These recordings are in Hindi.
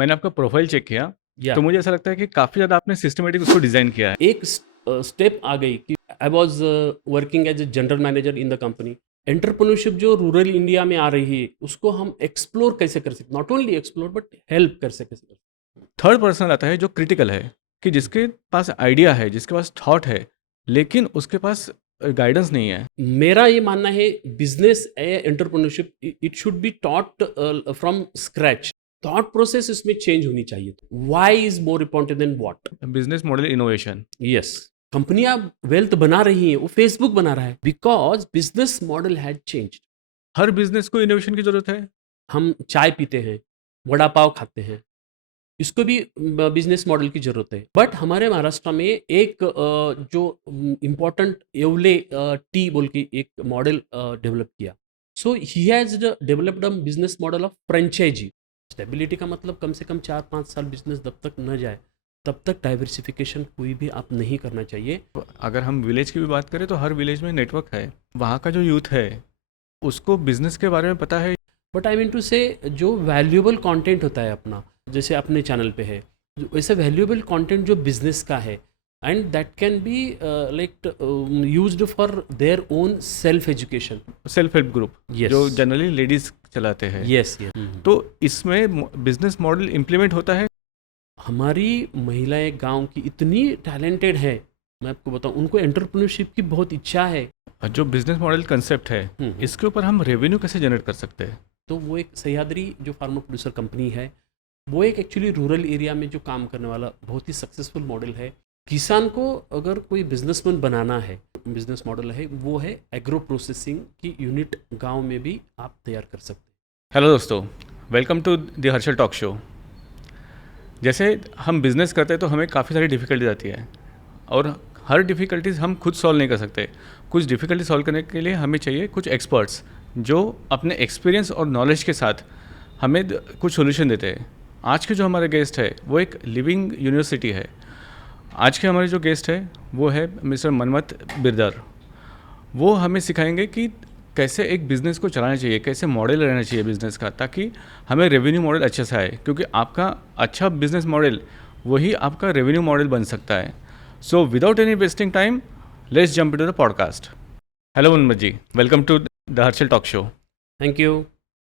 मैंने आपका प्रोफाइल चेक किया, या तो मुझे ऐसा लगता है कि काफ़ी ज़्यादा आपने सिस्टमैटिक उसको डिज़ाइन किया है। एक स्टेप आ गई कि I was working as a general manager in the company. Entrepreneurship जो रूरल इंडिया में आ रही है उसको हम एक्सप्लोर कैसे कर सकते, not only explore but help कर सके कैसे कर सकते। थर्ड पर्सन आता है जो क्रिटिकल है, कि जिसके पास आइडिया है, जिसके पास थॉट है, लेकिन उसके पास गाइडेंस नहीं है। मेरा ये मानना है business entrepreneurship it should be taught from scratch. Thought process इसमें चेंज होनी चाहिए। Why is more important than what. Business model innovation. Yes, कंपनियां वेल्थ बना रही हैं, वो फेसबुक बना रहा है because business model had change. हर बिजनेस को इनोवेशन की ज़रूरत है। हम चाय पीते हैं, वड़ा पाव खाते हैं, इसको भी बिजनेस मॉडल की जरूरत है। बट हमारे महाराष्ट्र में एक जो इम्पोर्टेंट येवले टी बोल के एक मॉडल डेवलप किया। So he has developed a business model of franchisee. Stability का मतलब कम से कम 4-5 साल बिजनेस जब तक न जाए तब तक डाइवर्सिफिकेशन कोई भी आप नहीं करना चाहिए। अगर हम विलेज की भी बात करें तो हर विलेज में नेटवर्क है, वहाँ का जो यूथ है उसको बिजनेस के बारे में पता है। बट आई मीन टू से जो वैल्यूएबल कंटेंट होता है अपना, जैसे अपने चैनल पे है, वैसे वैल्यूएबल कंटेंट जो बिजनेस का है and that can be like used for their own self education. Self help group Yes. जो जनरली लेडीज चलाते हैं। Yes yes. तो इसमें बिजनेस मॉडल इम्प्लीमेंट होता है। हमारी महिलाएं गांव की इतनी टैलेंटेड है, मैं आपको बताऊं, उनको एंटरप्रेन्योरशिप की बहुत इच्छा है। जो बिजनेस मॉडल कंसेप्ट है, इसके ऊपर हम रेवेन्यू कैसे जनरेट कर सकते हैं? तो वो एक सह्याद्री जो फार्मर प्रोड्यूसर कंपनी है, वो एक एक्चुअली रूरल एरिया में जो काम करने वाला बहुत ही सक्सेसफुल मॉडल है। किसान को अगर कोई बिजनेसमैन बनाना है, बिजनेस मॉडल है वो है एग्रो प्रोसेसिंग की यूनिट गांव में भी आप तैयार कर सकते हैं। हेलो दोस्तों, welcome to the Harshal talk show. जैसे हम बिज़नेस करते हैं तो हमें काफ़ी सारी डिफ़िकल्टीज आती है, और हर डिफ़िकल्टीज़ हम खुद सॉल्व नहीं कर सकते। कुछ डिफ़िकल्टी सॉल्व करने के लिए हमें चाहिए कुछ एक्सपर्ट्स जो अपने एक्सपीरियंस और नॉलेज के साथ हमें कुछ सोल्यूशन देते हैं। आज के जो हमारे गेस्ट है वो एक लिविंग यूनिवर्सिटी है। आज के हमारे जो गेस्ट है वो है मिस्टर मनमथ बिरदर। वो हमें सिखाएंगे कि कैसे एक बिज़नेस को चलाना चाहिए, कैसे मॉडल रहना चाहिए बिज़नेस का, ताकि हमें रेवेन्यू मॉडल अच्छे से आए, क्योंकि आपका अच्छा बिज़नेस मॉडल वही आपका रेवेन्यू मॉडल बन सकता है। So without any wasting time, let's jump into the podcast. Hello Manmath ji, welcome to the Harshal talk show. Thank you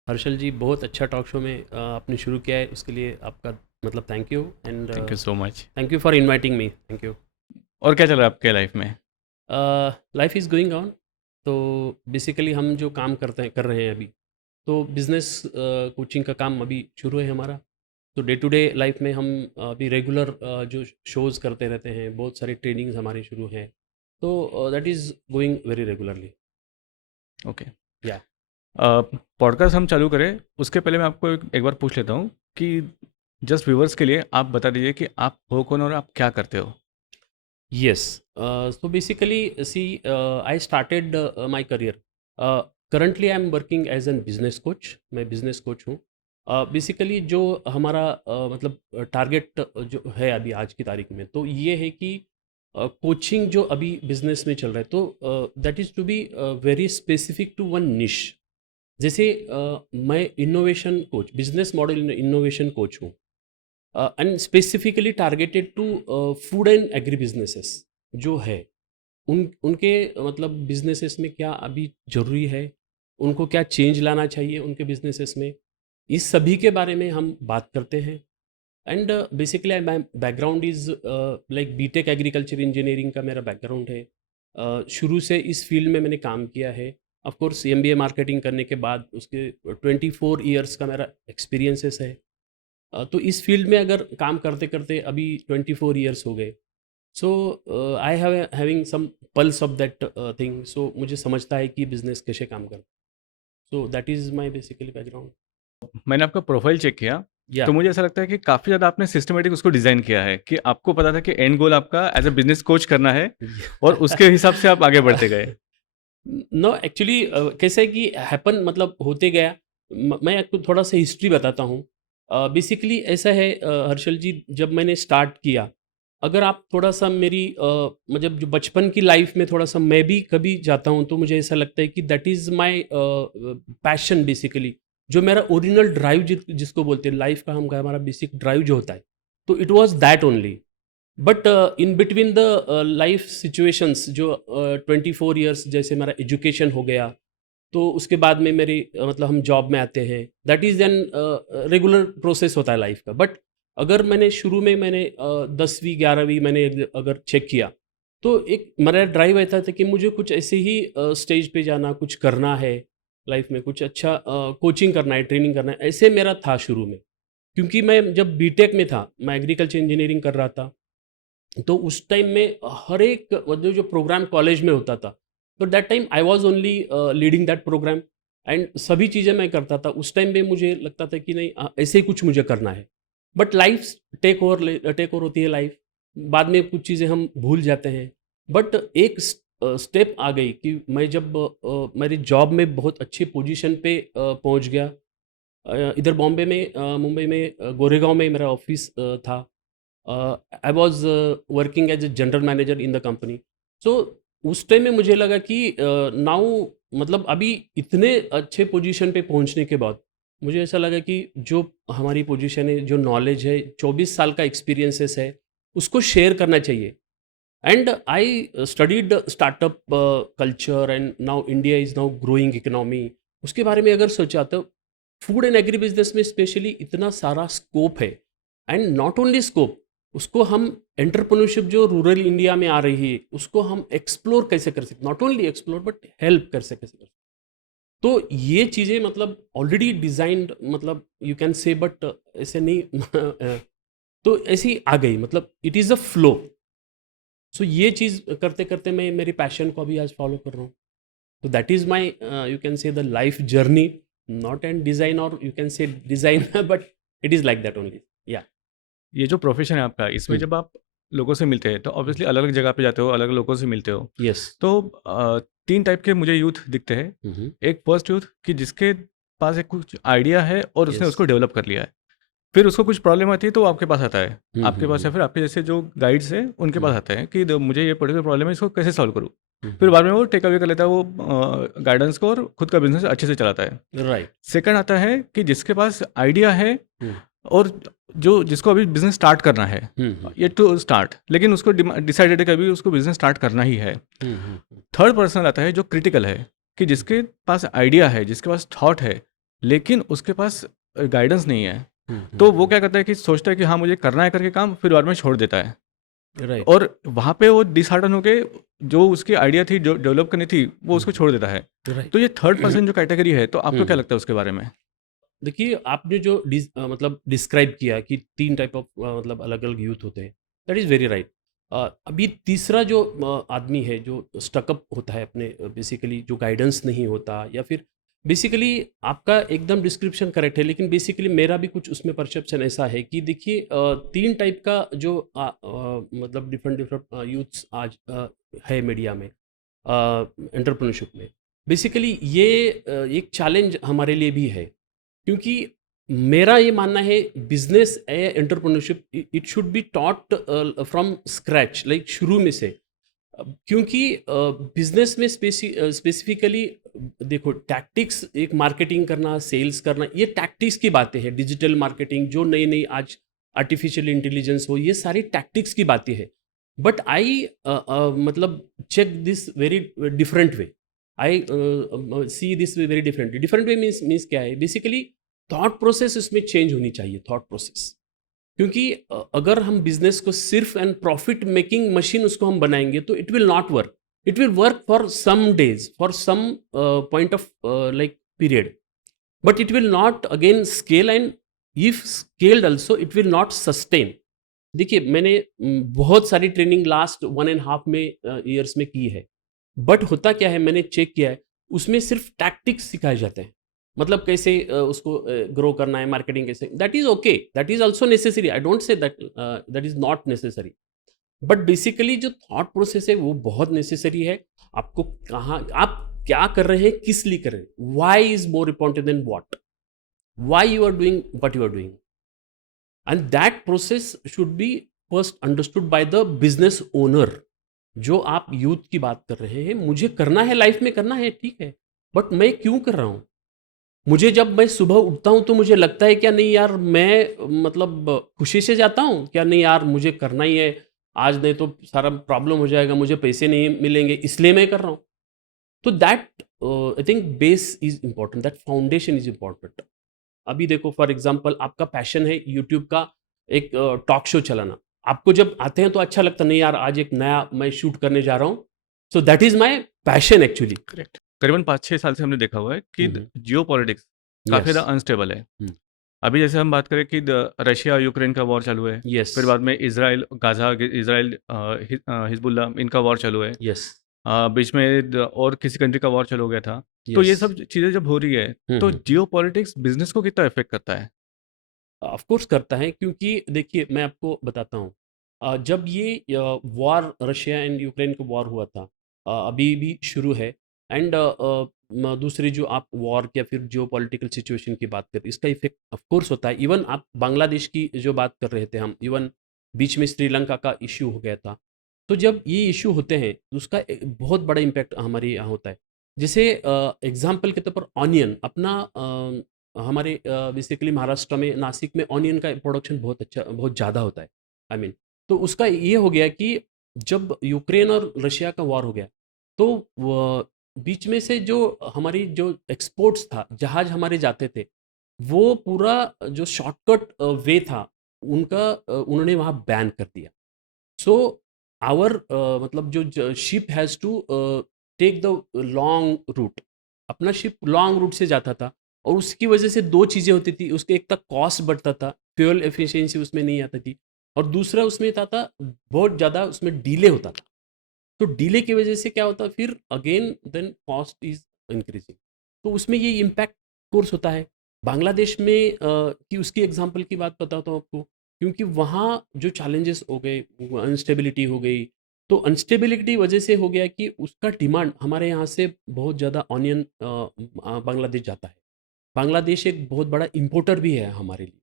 Harshal ji, बहुत अच्छा टॉक शो में आपने शुरू किया है, उसके लिए आपका मतलब thank you. And thank you so much. Thank you for inviting me. Thank you. और क्या चल रहा है आपके लाइफ में? Life is going on. तो बेसिकली हम जो काम कर रहे हैं अभी, तो बिज़नेस कोचिंग का काम अभी शुरू है हमारा। तो डे टू डे लाइफ में हम अभी रेगुलर जो शोज़ करते रहते हैं, बहुत सारी ट्रेनिंग्स हमारी शुरू हैं। तो that is going very regularly. Okay. या पॉडकास्ट हम चालू करें उसके पहले मैं आपको एक बार पूछ लेता हूँ कि जस्ट व्यूवर्स के लिए आप बता दीजिए कि आप हो कौन और आप क्या करते हो। yes. So basically see, I started my career. Currently I am working as a business coach. मैं business coach हूँ। बेसिकली जो हमारा मतलब टारगेट जो है अभी आज की तारीख में, तो ये है कि कोचिंग जो अभी बिजनेस में चल रहा है, तो that is to be very specific to one niche. जैसे मैं innovation coach, business model innovation coach हूँ, and specifically targeted to food and agri businesses जो है, उनके मतलब बिजनेसेस में क्या अभी ज़रूरी है, उनको क्या चेंज लाना चाहिए उनके बिजनेसेस में, इस सभी के बारे में हम बात करते हैं। And basically my background is like BTech agriculture engineering का मेरा बैकग्राउंड है। शुरू से इस फील्ड में मैंने काम किया है। ऑफ कोर्स एमबीए मार्केटिंग करने के बाद उसके 24 ईयर्स का मेरा एक्सपीरियंसेस है। तो इस फील्ड में अगर काम करते करते अभी 24 ईयर्स हो गए। So I having some pulse of that thing. So मुझे समझता है कि बिजनेस कैसे काम करता है। So that is my basically background. मैंने आपका प्रोफाइल चेक किया, या तो मुझे ऐसा लगता है कि काफ़ी ज़्यादा आपने सिस्टमेटिक उसको डिज़ाइन किया है, कि आपको पता था कि एंड गोल आपका एज अ बिजनेस कोच करना है, और उसके हिसाब से आप आगे बढ़ते गए। नो एक्चुअली कैसे है कि हैपन मतलब होते गया। मैं आपको थोड़ा सा हिस्ट्री बताता हूँ। बेसिकली ऐसा है हर्षल जी, जब मैंने स्टार्ट किया, अगर आप थोड़ा सा मेरी मतलब जो बचपन की लाइफ में थोड़ा सा मैं भी कभी जाता हूँ, तो मुझे ऐसा लगता है कि that is my passion basically. जो मेरा ओरिजिनल ड्राइव जिसको बोलते हैं लाइफ का, हम हमारा बेसिक ड्राइव जो होता है, तो it was that only. But in between the life situations जो 24 ईयर्स जैसे मेरा एजुकेशन हो गया, तो उसके बाद में मेरी मतलब हम जॉब में आते हैं, that is an regular process होता है लाइफ का। बट अगर मैंने शुरू में मैंने 10वीं 11वीं मैंने अगर चेक किया, तो एक मेरा ड्राइव ऐसा था कि मुझे कुछ ऐसे ही स्टेज पे जाना, कुछ करना है लाइफ में, कुछ अच्छा कोचिंग करना है, ट्रेनिंग करना है, ऐसे मेरा था शुरू में। क्योंकि मैं जब बीटेक में था, मैं एग्रीकल्चर इंजीनियरिंग कर रहा था, तो उस टाइम में हर एक मतलब जो प्रोग्राम कॉलेज में होता था, तो that time I was only leading that program, and सभी चीज़ें मैं करता था। उस टाइम पे मुझे लगता था कि नहीं, ऐसे ही कुछ मुझे करना है। बट लाइफ टेक ओवर होती है लाइफ, बाद में कुछ चीज़ें हम भूल जाते हैं। बट एक स्टेप आ गई कि मैं जब मेरी जॉब में बहुत अच्छी पोजीशन पे पहुंच गया। इधर बॉम्बे में मुंबई में गोरेगांव में मेरा ऑफिस था। I was working as a general manager in the company. So उस टाइम में मुझे लगा कि नाउ मतलब अभी इतने अच्छे पोजीशन पे पहुंचने के बाद मुझे ऐसा लगा कि जो हमारी पोजीशन है, जो नॉलेज है, 24 साल का एक्सपीरियंसेस है, उसको शेयर करना चाहिए। And I studied startup culture, and now India is now growing economy. उसके बारे में अगर सोचा तो फूड एंड एग्री बिजनेस में स्पेशली इतना सारा स्कोप है। एंड नॉट ओनली स्कोप, उसको हम एंटरप्रेन्योरशिप जो रूरल इंडिया में आ रही है, उसको हम एक्सप्लोर कैसे कर सकते, not only explore but help कर सकते कैसे कर सकते। तो ये चीज़ें मतलब ऑलरेडी डिजाइंड, मतलब यू कैन से, बट ऐसे नहीं तो ऐसी आ गई, मतलब इट इज़ अ फ्लो। सो ये चीज़ करते करते मैं मेरी पैशन को अभी आज फॉलो कर रहा हूँ। तो that is my, you can say the life journey, not and design, और you can say design but it is like that only. या ये जो प्रोफेशन है आपका, इसमें जब आप लोगों से मिलते हैं तो ऑब्वियसली अलग अलग जगह पे जाते हो, अलग अलग लोगों से मिलते हो। यस। तो 3 टाइप के मुझे यूथ दिखते हैं। एक फर्स्ट यूथ कि जिसके पास एक कुछ आइडिया है और उसने यस। उसको डेवलप कर लिया है। फिर उसको कुछ प्रॉब्लम आती है तो वो आपके पास आता है। आपके पास या फिर आपके जैसे जो गाइड्स हैं उनके पास आते हैं कि मुझे ये पर्टिकुलर प्रॉब्लम है, इसको कैसे सॉल्व करूँ। फिर बाद में वो टेक अवे कर लेता है वो गाइडेंस को और खुद का बिजनेस अच्छे से चलाता है। राइट। सेकंड आता है कि जिसके पास आइडिया है और जो जिसको अभी बिजनेस स्टार्ट करना है, ये टू स्टार्ट, लेकिन उसको डिसाइडेड है कि अभी उसको बिजनेस स्टार्ट करना ही है। थर्ड पर्सन आता है जो क्रिटिकल है, कि जिसके पास आइडिया है, जिसके पास थॉट है, लेकिन उसके पास गाइडेंस नहीं है। तो वो क्या करता है कि सोचता है कि हाँ मुझे करना है करके काम, फिर बाद में छोड़ देता है। राइट। और वहाँ पे वो डिसहार्टन होके जो उसकी आइडिया थी, जो डेवलप करनी थी, वो उसको छोड़ देता है। राइट। तो ये थर्ड पर्सन जो कैटेगरी है, तो आपको क्या लगता है उसके बारे में? देखिए, आपने जो मतलब डिस्क्राइब किया कि 3 टाइप ऑफ मतलब अलग-अलग यूथ होते हैं, दैट इज़ वेरी राइट। अभी तीसरा जो आदमी है जो स्टक अप होता है अपने, बेसिकली जो गाइडेंस नहीं होता, या फिर बेसिकली आपका एकदम डिस्क्रिप्शन करेक्ट है, लेकिन बेसिकली मेरा भी कुछ उसमें परसेप्शन ऐसा है कि देखिए 3 टाइप का जो मतलब डिफरेंट डिफरेंट यूथ्स आज है मीडिया में, एंटरप्रेन्योरशिप में। बेसिकली ये एक चैलेंज हमारे लिए भी है। क्योंकि मेरा ये मानना है business entrepreneurship it should be taught from scratch, like शुरू में से। क्योंकि बिजनेस में स्पेसिफिकली देखो, टैक्टिक्स, एक मार्केटिंग करना, सेल्स करना, ये टैक्टिक्स की बातें हैं। डिजिटल मार्केटिंग जो नई नई आज आर्टिफिशियल इंटेलिजेंस हो, ये सारी टैक्टिक्स की बातें हैं। बट आई मतलब check this very different way. I see this very differently. Different way means क्या है, बेसिकली थॉट प्रोसेस इसमें चेंज होनी चाहिए, थॉट प्रोसेस। क्योंकि अगर हम बिजनेस को सिर्फ एंड प्रॉफिट मेकिंग मशीन उसको हम बनाएंगे, तो it will not work. It will work for some days, for some point of like period, but it will not again scale, and if scaled also it will not sustain. देखिए, मैंने बहुत सारी ट्रेनिंग लास्ट 1.5 में ईयर्स में की है। बट होता क्या है, मैंने चेक किया है, उसमें सिर्फ टैक्टिक्स सिखाए जाते हैं। मतलब कैसे उसको ग्रो करना है, मार्केटिंग कैसे, that is okay, that is also necessary. I don't say that is not necessary. But basically जो थॉट प्रोसेस है वो बहुत नेसेसरी है। आपको कहाँ, आप क्या कर रहे हैं, किस लिए कर रहे हैं, why is more important than what, why you are doing what you are doing, and that process should be first understood by the business owner. जो आप यूथ की बात कर रहे हैं, मुझे करना है, लाइफ में करना है, ठीक है, बट मैं क्यों कर रहा हूं, मुझे जब मैं सुबह उठता हूँ तो मुझे लगता है क्या नहीं यार मैं मतलब खुशी से जाता हूँ क्या नहीं यार मुझे करना ही है, आज नहीं तो सारा प्रॉब्लम हो जाएगा, मुझे पैसे नहीं मिलेंगे इसलिए मैं कर रहा हूँ। तो that I think base is important, that foundation is important. अभी देखो फॉर एग्ज़ाम्पल आपका पैशन है यूट्यूब का एक टॉक शो चलाना। आपको जब आते हैं तो अच्छा लगता है नहीं यार आज एक नया मैं शूट करने जा रहा हूँ। सो that is my passion actually. Correct. करीबन 5-6 साल से हमने देखा हुआ है कि हुँ, हुँ। जियोपॉलिटिक्स काफ़ी यस। ज़्यादा अनस्टेबल है। हुँ। अभी जैसे हम बात करें कि रशिया यूक्रेन का वॉर चालू है, यस, फिर बाद में इसराइल गाज़ा, इसराइल हिजबुल्लाह इनका वॉर चालू है। यस, बीच में और किसी कंट्री का वॉर चालू हो गया था। तो ये यस। सब चीज़ें जब हो रही है, हुँ, तो हुँ। जियोपॉलिटिक्स बिज़नेस को कितना इफ़ेक्ट करता है? ऑफ कोर्स करता है क्योंकि देखिए मैं आपको बताता हूँ। जब ये वॉर रशिया एंड यूक्रेन का वॉर हुआ था, अभी भी शुरू है एंड दूसरी जो आप वॉर या फिर जियो पॉलिटिकल सिचुएशन की बात करें इसका इफेक्ट ऑफ कोर्स होता है। इवन आप बांग्लादेश की जो बात कर रहे थे हम, इवन बीच में श्रीलंका का इश्यू हो गया था। तो जब ये इश्यू होते हैं तो उसका बहुत बड़ा इम्पैक्ट हमारे यहाँ होता है। जैसे एग्जाम्पल के तौर पर ऑनियन अपना हमारे बेसिकली महाराष्ट्र में नासिक में ऑनियन का प्रोडक्शन बहुत अच्छा बहुत ज़्यादा होता है। आई मीन तो उसका ये हो गया कि जब यूक्रेन और रशिया का वॉर हो गया तो बीच में से जो हमारी जो एक्सपोर्ट्स था जहाज हमारे जाते थे वो पूरा जो शॉर्टकट वे था उनका उन्होंने वहाँ बैन कर दिया। सो आवर मतलब जो ship has to take the long route. अपना शिप लॉन्ग रूट से जाता था और उसकी वजह से 2 चीज़ें होती थी, उसके एक तो कॉस्ट बढ़ता था, फ्यूल एफिशिएंसी उसमें नहीं आती थी और दूसरा उसमें था बहुत ज़्यादा उसमें डिले होता था। तो डिले की वजह से क्या होता फिर again then cost is increasing. तो उसमें ये इम्पैक्ट कोर्स होता है। बांग्लादेश में कि उसकी एग्ज़ाम्पल की बात बताता हूँ आपको, क्योंकि वहाँ जो चैलेंजेस हो गए, वो अनस्टेबिलिटी हो गई। तो अनस्टेबिलिटी वजह से हो गया कि उसका डिमांड हमारे यहाँ से बहुत ज़्यादा ऑनियन बांग्लादेश जाता है। बांग्लादेश एक बहुत बड़ा इम्पोर्टर भी है हमारे लिए।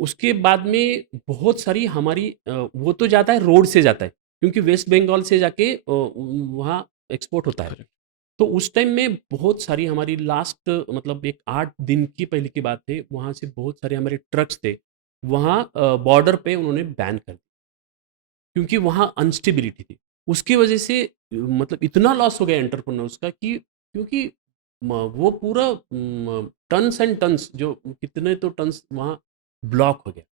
उसके बाद में बहुत सारी हमारी वो तो जाता है रोड से जाता है, क्योंकि वेस्ट बंगाल से जाके वहाँ एक्सपोर्ट होता है। करेक्ट। तो उस टाइम में बहुत सारी हमारी लास्ट मतलब एक 8 दिन की पहले की बात है, वहाँ से बहुत सारे हमारे ट्रक्स थे, वहाँ बॉर्डर पे उन्होंने बैन कर दिया, क्योंकि वहाँ अनस्टेबिलिटी थी। उसकी वजह से मतलब इतना लॉस हो गया एंटरप्रेन्योर्स का कि क्योंकि वो पूरा टन्स एंड टन्स जो कितने तो टन्स वहाँ ब्लॉक हो गया।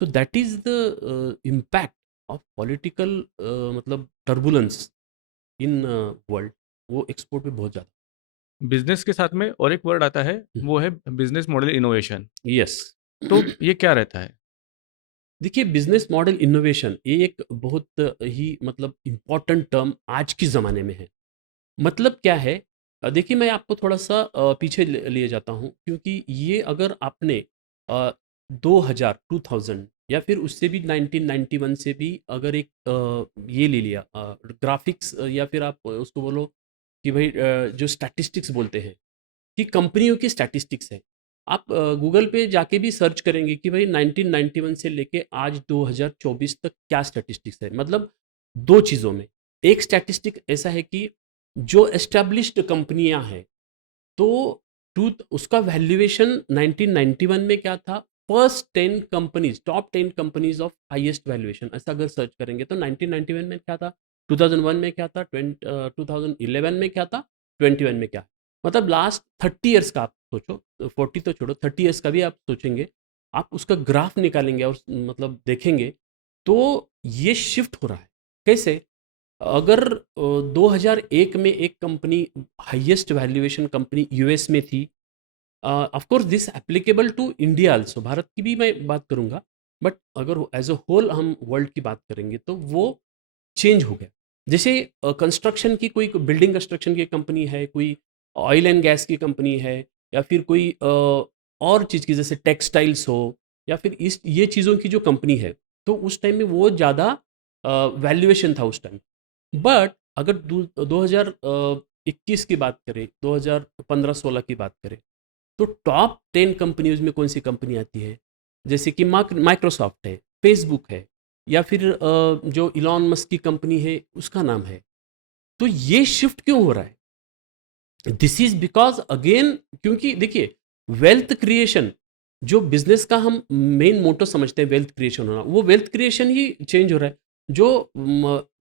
तो that is the impact of political मतलब टर्बुलेंस इन वर्ल्ड। वो एक्सपोर्ट पे बहुत ज़्यादा। बिज़नेस के साथ में और एक वर्ड आता है, वो है बिज़नेस मॉडल इनोवेशन। यस। तो ये क्या रहता है? देखिए बिजनेस मॉडल इनोवेशन ये एक बहुत ही मतलब इम्पोर्टेंट टर्म आज के ज़माने में है। मतलब क्या है, देखिए मैं आपको थोड़ा-सा पीछे ले लिए जाता हूँ क्योंकि ये अगर आपने 2000 2000 या फिर उससे भी 1991 से भी अगर एक ये ले लिया ग्राफ़िक्स या फिर आप उसको बोलो कि भई जो स्टैटिस्टिक्स बोलते हैं कि कंपनियों की स्टैटिस्टिक्स है। आप गूगल पे जाके भी सर्च करेंगे कि भाई 1991 से लेके आज 2024 तक क्या स्टैटिस्टिक्स है। मतलब 2 चीज़ों में, एक स्टैटिस्टिक ऐसा है कि जो एस्टेब्लिश्ड कंपनियाँ हैं, तो टूथ उसका वैल्यूएशन 1991 में क्या था? First 10 companies, top 10 companies of highest valuation ऐसा अगर सर्च करेंगे तो 1991 में क्या था? 2001 में क्या था? 2011 में क्या था? 21 में क्या? मतलब लास्ट 30 इयर्स का आप सोचो, 40 तो छोड़ो 30 इयर्स का भी आप सोचेंगे, आप उसका ग्राफ निकालेंगे और मतलब देखेंगे, तो ये शिफ्ट हो रहा है। कैसे? अगर 2001 में एक company highest valuation company US में थी, of course this applicable to India also, Bharat की भी मैं बात करूंगा, बट अगर एज अ होल हम वर्ल्ड की बात करेंगे तो वो चेंज हो गया। जैसे कंस्ट्रक्शन की कोई बिल्डिंग कंस्ट्रक्शन की कंपनी है, कोई ऑयल एंड गैस की कंपनी है, या फिर कोई और चीज़ की जैसे टेक्सटाइल्स हो, या फिर इस ये चीज़ों की जो कंपनी है, तो उस टाइम में वो ज़्यादा वैल्यूएशन था उस टाइम। बट अगर 2021 की बात करें, 2015-16 की बात करें, तो टॉप 10 कंपनीज़ में कौन सी कंपनी आती है? जैसे कि माइक्रोसॉफ्ट है, फेसबुक है, या फिर जो इलॉन मस्क की कंपनी है उसका नाम है। तो ये शिफ्ट क्यों हो रहा है? दिस इज़ बिकॉज़ अगेन क्योंकि देखिए वेल्थ क्रिएशन, जो बिजनेस का हम मेन मोटो समझते हैं वेल्थ क्रिएशन होना, वो वेल्थ क्रिएशन ही चेंज हो रहा है। जो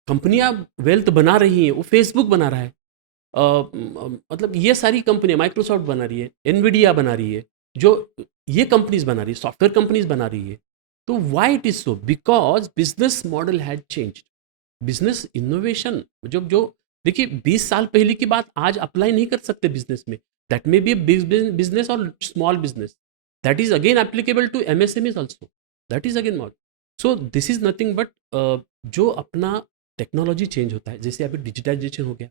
कंपनियां वेल्थ बना रही हैं वो फेसबुक बना रहा है। मतलब ये सारी कंपनियां, माइक्रोसॉफ्ट बना रही है, एनवीडिया बना रही है, जो ये कंपनीज बना रही है, सॉफ्टवेयर कंपनीज बना रही है। तो why it is so? Because business model had changed. Business innovation, जो जो देखिए 20 साल पहले की बात आज अप्लाई नहीं कर सकते बिजनेस में। दैट मे बी बिजनेस और small business, that is again applicable to MSMEs also, that is again model. So this is nothing but जो अपना टेक्नोलॉजी चेंज होता है, जैसे अभी डिजिटाइजेशन हो गया,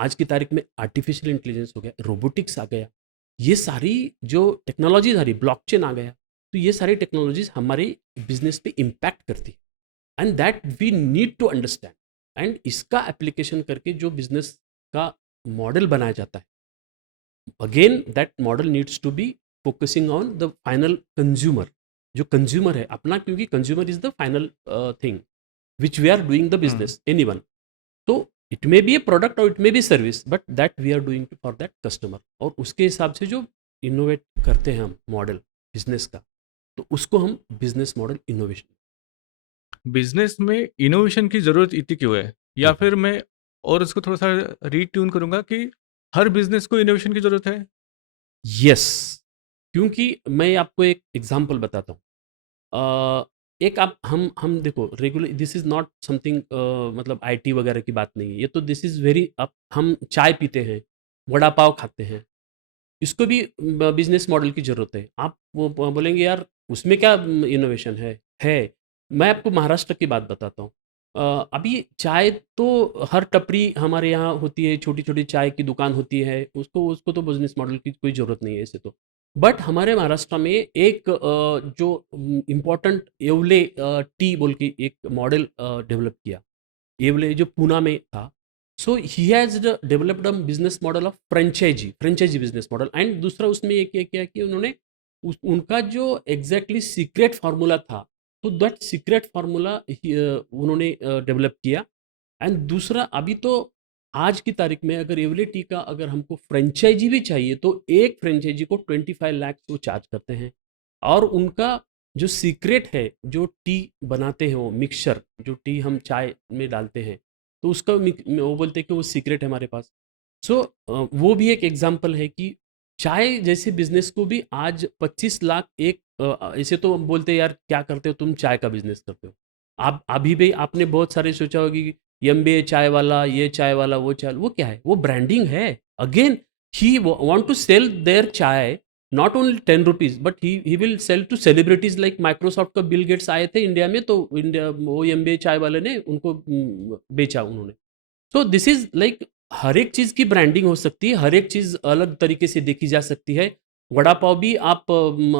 आज की तारीख में आर्टिफिशियल इंटेलिजेंस हो गया, रोबोटिक्स आ गया, ये सारी जो टेक्नोलॉजीज आ रही, ब्लॉकचेन आ गया, तो ये सारी टेक्नोलॉजीज हमारे बिजनेस पे इम्पैक्ट करती है and that we need to understand. And इसका एप्लीकेशन करके जो बिजनेस का मॉडल बनाया जाता है, again that model needs to be focusing on the final consumer. जो कंज्यूमर है अपना, क्योंकि consumer is the final thing which we are doing the hmm. Business, any one. तो it may be a product और it may be service, but that we are doing for that customer. और उसके हिसाब से जो इनोवेट करते हैं हम मॉडल बिजनेस का, तो उसको हम बिजनेस मॉडल इनोवेशन। बिजनेस में इनोवेशन की ज़रूरत इतनी क्यों है? या फिर मैं और इसको थोड़ा सा रीट्यून करूँगा कि हर बिजनेस को इनोवेशन की ज़रूरत है? यस, क्योंकि मैं आपको एक एग्जांपल बताता हूँ। एक आप हम देखो, regular this is not something, मतलब आईटी वगैरह की बात नहीं है ये, तो दिस इज वेरी, अब हम चाय पीते हैं, वड़ा पाव खाते हैं, इसको भी बिजनेस मॉडल की ज़रूरत है। आप वो बोलेंगे यार उसमें क्या इनोवेशन है। मैं आपको महाराष्ट्र की बात बताता हूँ। अभी चाय तो हर टपरी हमारे यहाँ होती है, छोटी छोटी चाय की दुकान होती है, उसको उसको तो बिजनेस मॉडल की कोई ज़रूरत नहीं है ऐसे तो। बट हमारे महाराष्ट्र में एक जो इम्पोर्टेंट येवले टी बोल के एक मॉडल डेवलप किया, येवले जो पूना में था। So he has developed a business model of franchisee business model. And दूसरा उसमें ये किया किया कि उन्होंने उनका जो एग्जैक्टली सीक्रेट फार्मूला था, तो दैट सीक्रेट फार्मूला उन्होंने डेवलप किया। एंड दूसरा, अभी तो आज की तारीख में अगर एवले टी का अगर हमको फ्रेंचाइजी भी चाहिए, तो एक फ्रेंचाइजी को 25 लाख वो चार्ज करते हैं। और उनका जो सीक्रेट है, जो टी बनाते हैं, वो मिक्सचर जो टी हम चाय में डालते हैं, तो उसका वो बोलते हैं कि वो सीक्रेट है हमारे पास। सो वो भी एक एग्जांपल है कि चाय जैसे बिजनेस को भी आज 25 लाख एक ऐसे तो बोलते हैं यार क्या करते हो तुम, चाय का बिजनेस करते हो। आप अभी भी आपने बहुत सारे सोचा होगी कि एमबीए चाय वाला, ये चाय वाला, वो चाय, वो क्या है? वो ब्रांडिंग है। Again he want to sell their chai, not only 10 rupees, but he will sell to celebrities like Microsoft का बिल गेट्स आए थे इंडिया में, तो इंडिया वो एमबीए चाय वाले ने उनको बेचा उन्होंने। सो दिस इज लाइक, हर एक चीज़ की ब्रांडिंग हो सकती है, हर एक चीज़ अलग तरीके से देखी जा सकती है। वड़ा पाव भी आप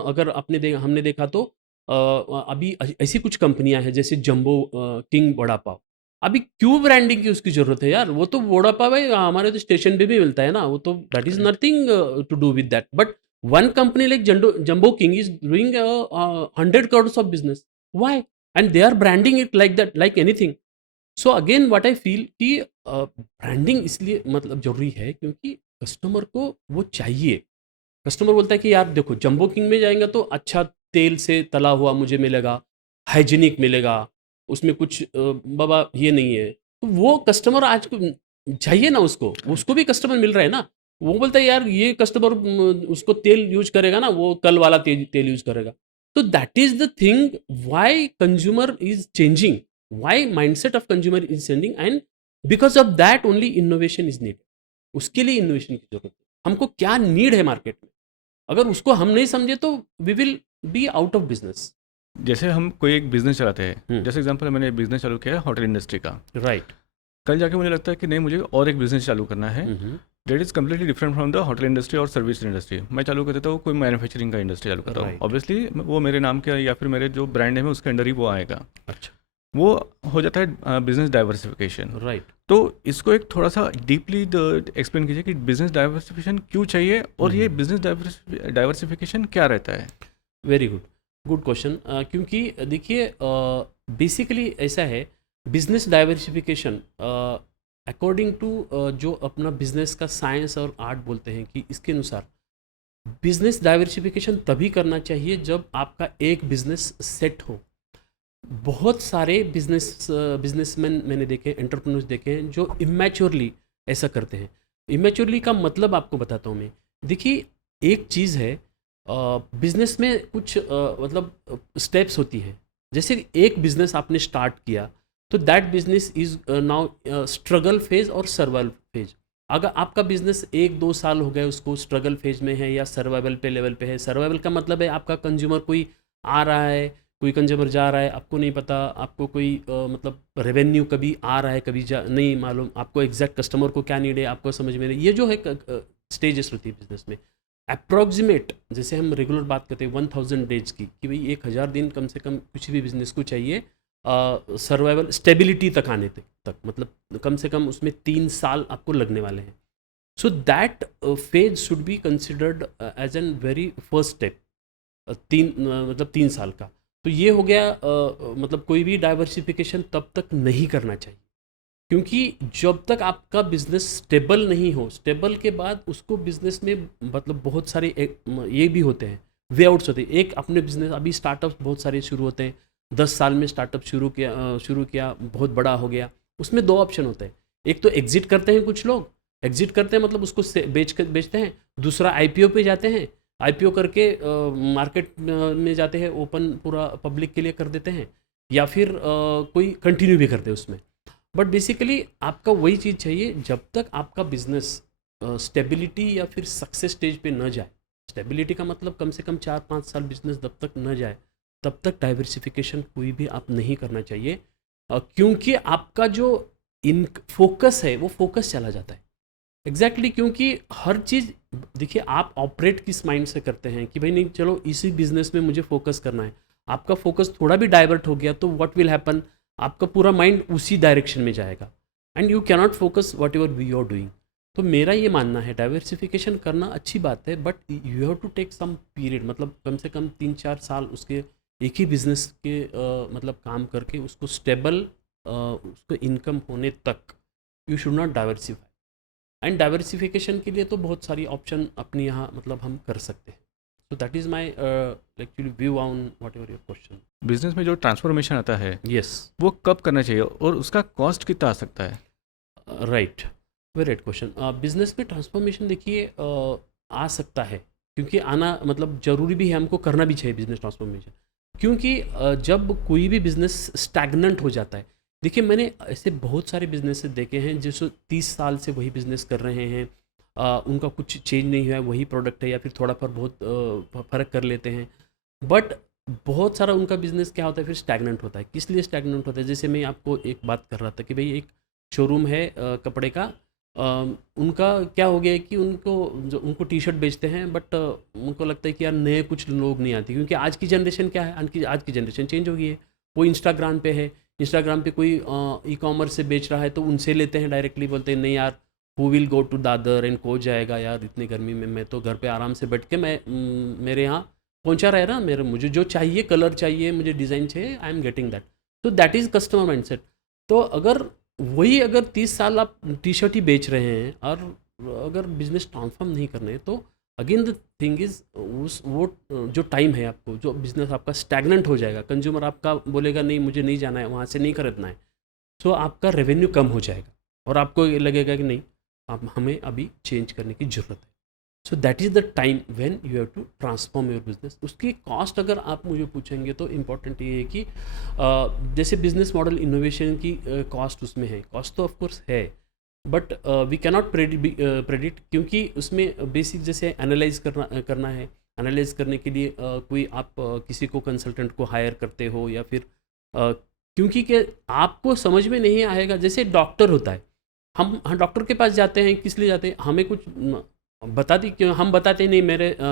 अगर हमने देखा तो अभी ऐसी कुछ कंपनियां हैं जैसे जंबो किंग वड़ा पाव। अभी क्यों ब्रांडिंग की उसकी जरूरत है यार? वो तो वड़ा पाव है, हमारे तो स्टेशन पे भी मिलता है ना, वो तो that is correct. Nothing to do with that. But one company like Jumbo King is doing 100 crores of business. Why? And they are branding it like that, like anything. So again what I feel कि ब्रांडिंग इसलिए मतलब ज़रूरी है क्योंकि कस्टमर को वो चाहिए। कस्टमर बोलता है कि यार देखो, जंबो किंग में जाएँगा तो अच्छा तेल से तला हुआ मुझे मिलेगा, हाइजीनिक मिलेगा, उसमें कुछ बाबा ये नहीं है। तो वो कस्टमर आज को चाहिए ना उसको, उसको भी कस्टमर मिल रहा है ना। वो बोलता है यार ये कस्टमर उसको तेल यूज़ करेगा ना, वो कल वाला तेल तेल यूज़ करेगा। तो that is the thing why consumer is changing, why mindset of consumer is changing, and because of that only innovation is needed. उसके लिए इनोवेशन की ज़रूरत है। हमको क्या नीड है मार्केट में? अगर उसको हम नहीं समझे तो we will be out of business. जैसे हम कोई एक बिज़नेस चलाते हैं, हम्म। जैसे एग्जांपल मैंने बिज़नेस चालू किया है होटल इंडस्ट्री का। राइट। कल जाके मुझे लगता है कि नहीं, मुझे और एक बिज़नेस चालू करना है हम्म। That is completely different from the hotel industry और सर्विस इंडस्ट्री। मैं चालू कर देता हूँ कोई मैन्युफैक्चरिंग का इंडस्ट्री चालू करता हूँ, राइट। ऑब्वियसली वो मेरे नाम का या फिर मेरे जो ब्रांड है उसके अंडर ही वो आएगा। अच्छा। वो हो जाता है बिजनेस डाइवर्सिफिकेशन। राइट। तो इसको एक थोड़ा सा डीपली एक्सप्लेन कीजिए कि बिजनेस डाइवर्सिफिकेशन क्यों चाहिए और ये बिजनेस डाइवर्सिफिकेशन क्या रहता है? Very good, good question. क्योंकि देखिए बेसिकली ऐसा है, बिजनेस डाइवर्सिफिकेशन अकॉर्डिंग टू जो अपना बिजनेस का साइंस और आर्ट बोलते हैं कि इसके अनुसार बिजनेस डाइवर्सिफिकेशन तभी करना चाहिए जब आपका एक बिजनेस सेट हो। बहुत सारे बिजनेसमैन मैंने देखे, एंटरप्रेन्योर्स देखे हैं जो इमेच्योरली ऐसा करते हैं। इमेच्योरली का मतलब आपको बताता हूँ मैं। देखिए, एक चीज़ है, बिजनेस में कुछ मतलब स्टेप्स होती हैं। जैसे एक बिजनेस आपने स्टार्ट किया तो that business is now struggle phase और सर्वाइवल फेज। अगर आपका बिजनेस 1-2 साल हो गए उसको स्ट्रगल फेज में है या सर्वाइवल पे लेवल पे है। सर्वाइवल का मतलब है आपका कंज्यूमर कोई आ रहा है, कोई कंज्यूमर जा रहा है, आपको नहीं पता, आपको कोई मतलब रेवेन्यू कभी आ रहा है कभी जा नहीं मालूम, आपको एग्जैक्ट कस्टमर को क्या नीड है आपको समझ में नहीं। ये जो है स्टेजेस होती है बिजनेस में। अप्रॉक्सीमेट जैसे हम रेगुलर बात करते हैं 1000 डेज की, कि भाई 1000 दिन कम से कम कुछ भी बिजनेस को चाहिए सर्वाइवल स्टेबिलिटी तक आने तक मतलब कम से कम उसमें 3 साल आपको लगने वाले हैं। So that phase should be considered as an very first step. मतलब 3 साल का। तो ये हो गया मतलब कोई भी डाइवर्सिफिकेशन तब तक नहीं करना चाहिए, क्योंकि जब तक आपका बिजनेस स्टेबल नहीं हो, स्टेबल के बाद उसको बिजनेस में मतलब बहुत सारे ये भी होते हैं, वे आउट्स होते हैं। एक अपने बिजनेस अभी स्टार्टअप बहुत सारे शुरू होते हैं। 10 साल में स्टार्टअप शुरू किया बहुत बड़ा हो गया। उसमें 2 ऑप्शन होते हैं। एक तो एग्जिट करते हैं कुछ लोग, एग्जिट करते हैं मतलब उसको बेचते हैं। दूसरा आईपीओ पे जाते हैं, आईपीओ करके मार्केट में जाते हैं, ओपन पूरा पब्लिक के लिए कर देते हैं, या फिर कोई कंटिन्यू भी करते हैं उसमें। बट बेसिकली आपका वही चीज़ चाहिए, जब तक आपका बिजनेस स्टेबिलिटी या फिर सक्सेस स्टेज पे न जाए। स्टेबिलिटी का मतलब कम से कम 4-5 साल बिजनेस जब तक न जाए तब तक डाइवर्सिफिकेशन कोई भी आप नहीं करना चाहिए। क्योंकि आपका जो इन फोकस है वो फोकस चला जाता है। एग्जैक्टली क्योंकि हर चीज़, देखिए आप ऑपरेट किस माइंड से करते हैं कि भाई नहीं चलो इसी बिजनेस में मुझे फोकस करना है। आपका फोकस थोड़ा भी डाइवर्ट हो गया तो व्हाट विल हैपन, आपका पूरा माइंड उसी डायरेक्शन में जाएगा and you cannot focus whatever we are doing. तो मेरा ये मानना है डाइवर्सिफिकेशन करना अच्छी बात है, but you have to take some period, मतलब कम से कम 3-4 साल उसके एक ही बिजनेस के मतलब काम करके उसको स्टेबल उसको इनकम होने तक you should not diversify. And diversification के लिए तो बहुत सारी ऑप्शन अपने यहाँ मतलब हम कर सकते हैं। So that is my actually view on what ever your question. Business में जो ट्रांसफॉर्मेशन आता है यस, वो कब करना चाहिए और उसका कॉस्ट कितना आ सकता है? Right, very right question. Business में ट्रांसफॉर्मेशन देखिए आ सकता है, क्योंकि आना मतलब ज़रूरी भी है, हमको करना भी चाहिए बिजनेस ट्रांसफॉर्मेशन। क्योंकि जब कोई भी बिजनेस स्टैगनेंट हो जाता है, देखिए मैंने ऐसे बहुत सारे बिजनेस देखे हैं जो 30 साल से वही बिजनेस कर रहे हैं, उनका कुछ चेंज नहीं हुआ है, वही प्रोडक्ट है या फिर थोड़ा पर बहुत फ़र्क कर लेते हैं। बट बहुत सारा उनका बिजनेस क्या होता है फिर स्टैगनेंट होता है। किस लिए स्टैगनेंट होता है? जैसे मैं आपको एक बात कर रहा था कि भाई एक शोरूम है कपड़े का, उनका क्या हो गया है कि उनको टी शर्ट बेचते हैं, बट उनको लगता है कि यार नए कुछ लोग नहीं आते, क्योंकि आज की जनरेशन क्या है, आज की जनरेशन चेंज हो गई है। वो इंस्टाग्राम पे है, इंस्टाग्राम पे कोई ई कॉमर्स से बेच रहा है तो उनसे लेते हैं डायरेक्टली, बोलते हैं नहीं यार who will go to Dadar and को जाएगा यार इतनी गर्मी में, मैं तो घर पे आराम से बैठ के मेरे यहाँ पहुँचा रहे ना, मेरे मुझे जो चाहिए कलर चाहिए, मुझे डिज़ाइन चाहिए, आई एम गेटिंग दैट। तो दैट इज़ कस्टमर माइंडसेट। तो अगर 30 साल आप टी शर्ट ही बेच रहे हैं और अगर बिजनेस ट्रांसफॉर्म नहीं करने, तो अगेन द थिंग इज़ वो जो टाइम है आपको, जो बिजनेस आपका स्टैगनेंट हो जाएगा, कंज्यूमर आपका बोलेगा नहीं मुझे नहीं जाना है वहाँ से, नहीं खरीदना है, तो आपका रेवेन्यू कम हो जाएगा और आपको ये लगेगा कि नहीं आप हमें अभी चेंज करने की ज़रूरत है। So that is the time when you have to transform your business. उसकी कॉस्ट अगर आप मुझे पूछेंगे तो इम्पॉर्टेंट ये है कि जैसे बिजनेस मॉडल इनोवेशन की कॉस्ट उसमें है, कॉस्ट तो ऑफकोर्स है, बट वी कैनॉट प्रेडिक्ट, क्योंकि उसमें बेसिक जैसे एनालाइज करना है। एनालाइज करने के लिए कोई आप किसी को कंसल्टेंट को हायर करते हो या फिर क्योंकि कि आपको समझ में नहीं आएगा। जैसे डॉक्टर होता है, हम डॉक्टर के पास जाते हैं, किस लिए जाते हैं, हमें कुछ क्यों हम बताते हैं नहीं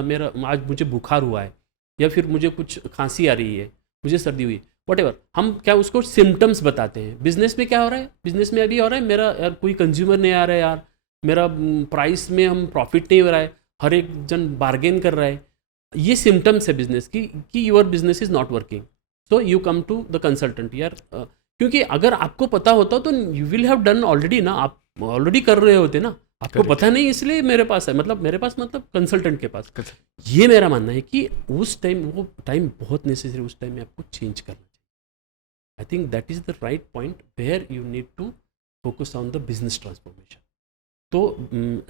मेरा आज मुझे बुखार हुआ है या फिर मुझे कुछ खांसी आ रही है, मुझे सर्दी हुई, वट हम क्या उसको सिम्टम्स बताते हैं। बिजनेस में क्या हो रहा है, बिजनेस में अभी हो रहा है मेरा यार कोई कंज्यूमर नहीं आ रहा है यार, मेरा प्राइस में हम प्रॉफिट नहीं हो रहा है, हर एक जन बार्गेन कर रहा है। ये सिम्टम्स है बिजनेस कि your business is not working, so you come to the consultant यार। क्योंकि अगर आपको पता होता तो you will have done already ना, आप ऑलरेडी कर रहे होते ना, आपको Correct. पता नहीं इसलिए मेरे पास है, मतलब मेरे पास मतलब कंसल्टेंट के पास। Correct. ये मेरा मानना है कि उस टाइम वो टाइम बहुत नेसेसरी, उस टाइम में आपको चेंज करना चाहिए। I think that is the right point where you need to focus on the business transformation. तो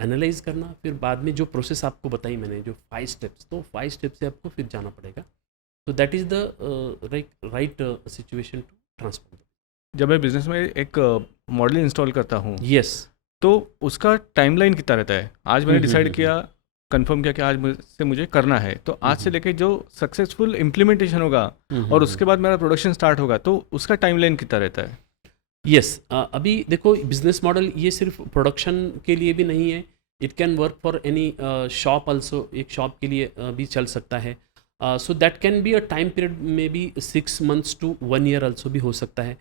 एनालाइज करना, फिर बाद में जो प्रोसेस आपको बताई मैंने, जो 5 स्टेप्स, तो 5 स्टेप से आपको फिर जाना पड़ेगा। तो that is the right situation to transform. जब मैं बिजनेस में एक मॉडल इंस्टॉल करता हूँ यस। तो उसका टाइमलाइन कितना रहता है? आज मैंने डिसाइड किया, कंफर्म किया कि आज मुझसे मुझे करना है, तो आज से लेके जो सक्सेसफुल इम्प्लीमेंटेशन होगा और उसके बाद मेरा प्रोडक्शन स्टार्ट होगा, तो उसका टाइमलाइन कितना रहता है? यस। अभी देखो बिजनेस मॉडल ये सिर्फ प्रोडक्शन के लिए भी नहीं है, it can work for any shop also. एक शॉप के लिए भी चल सकता है। So that can be a time period में भी 6 मंथ्स टू 1 ईयर ऑल्सो भी हो सकता है।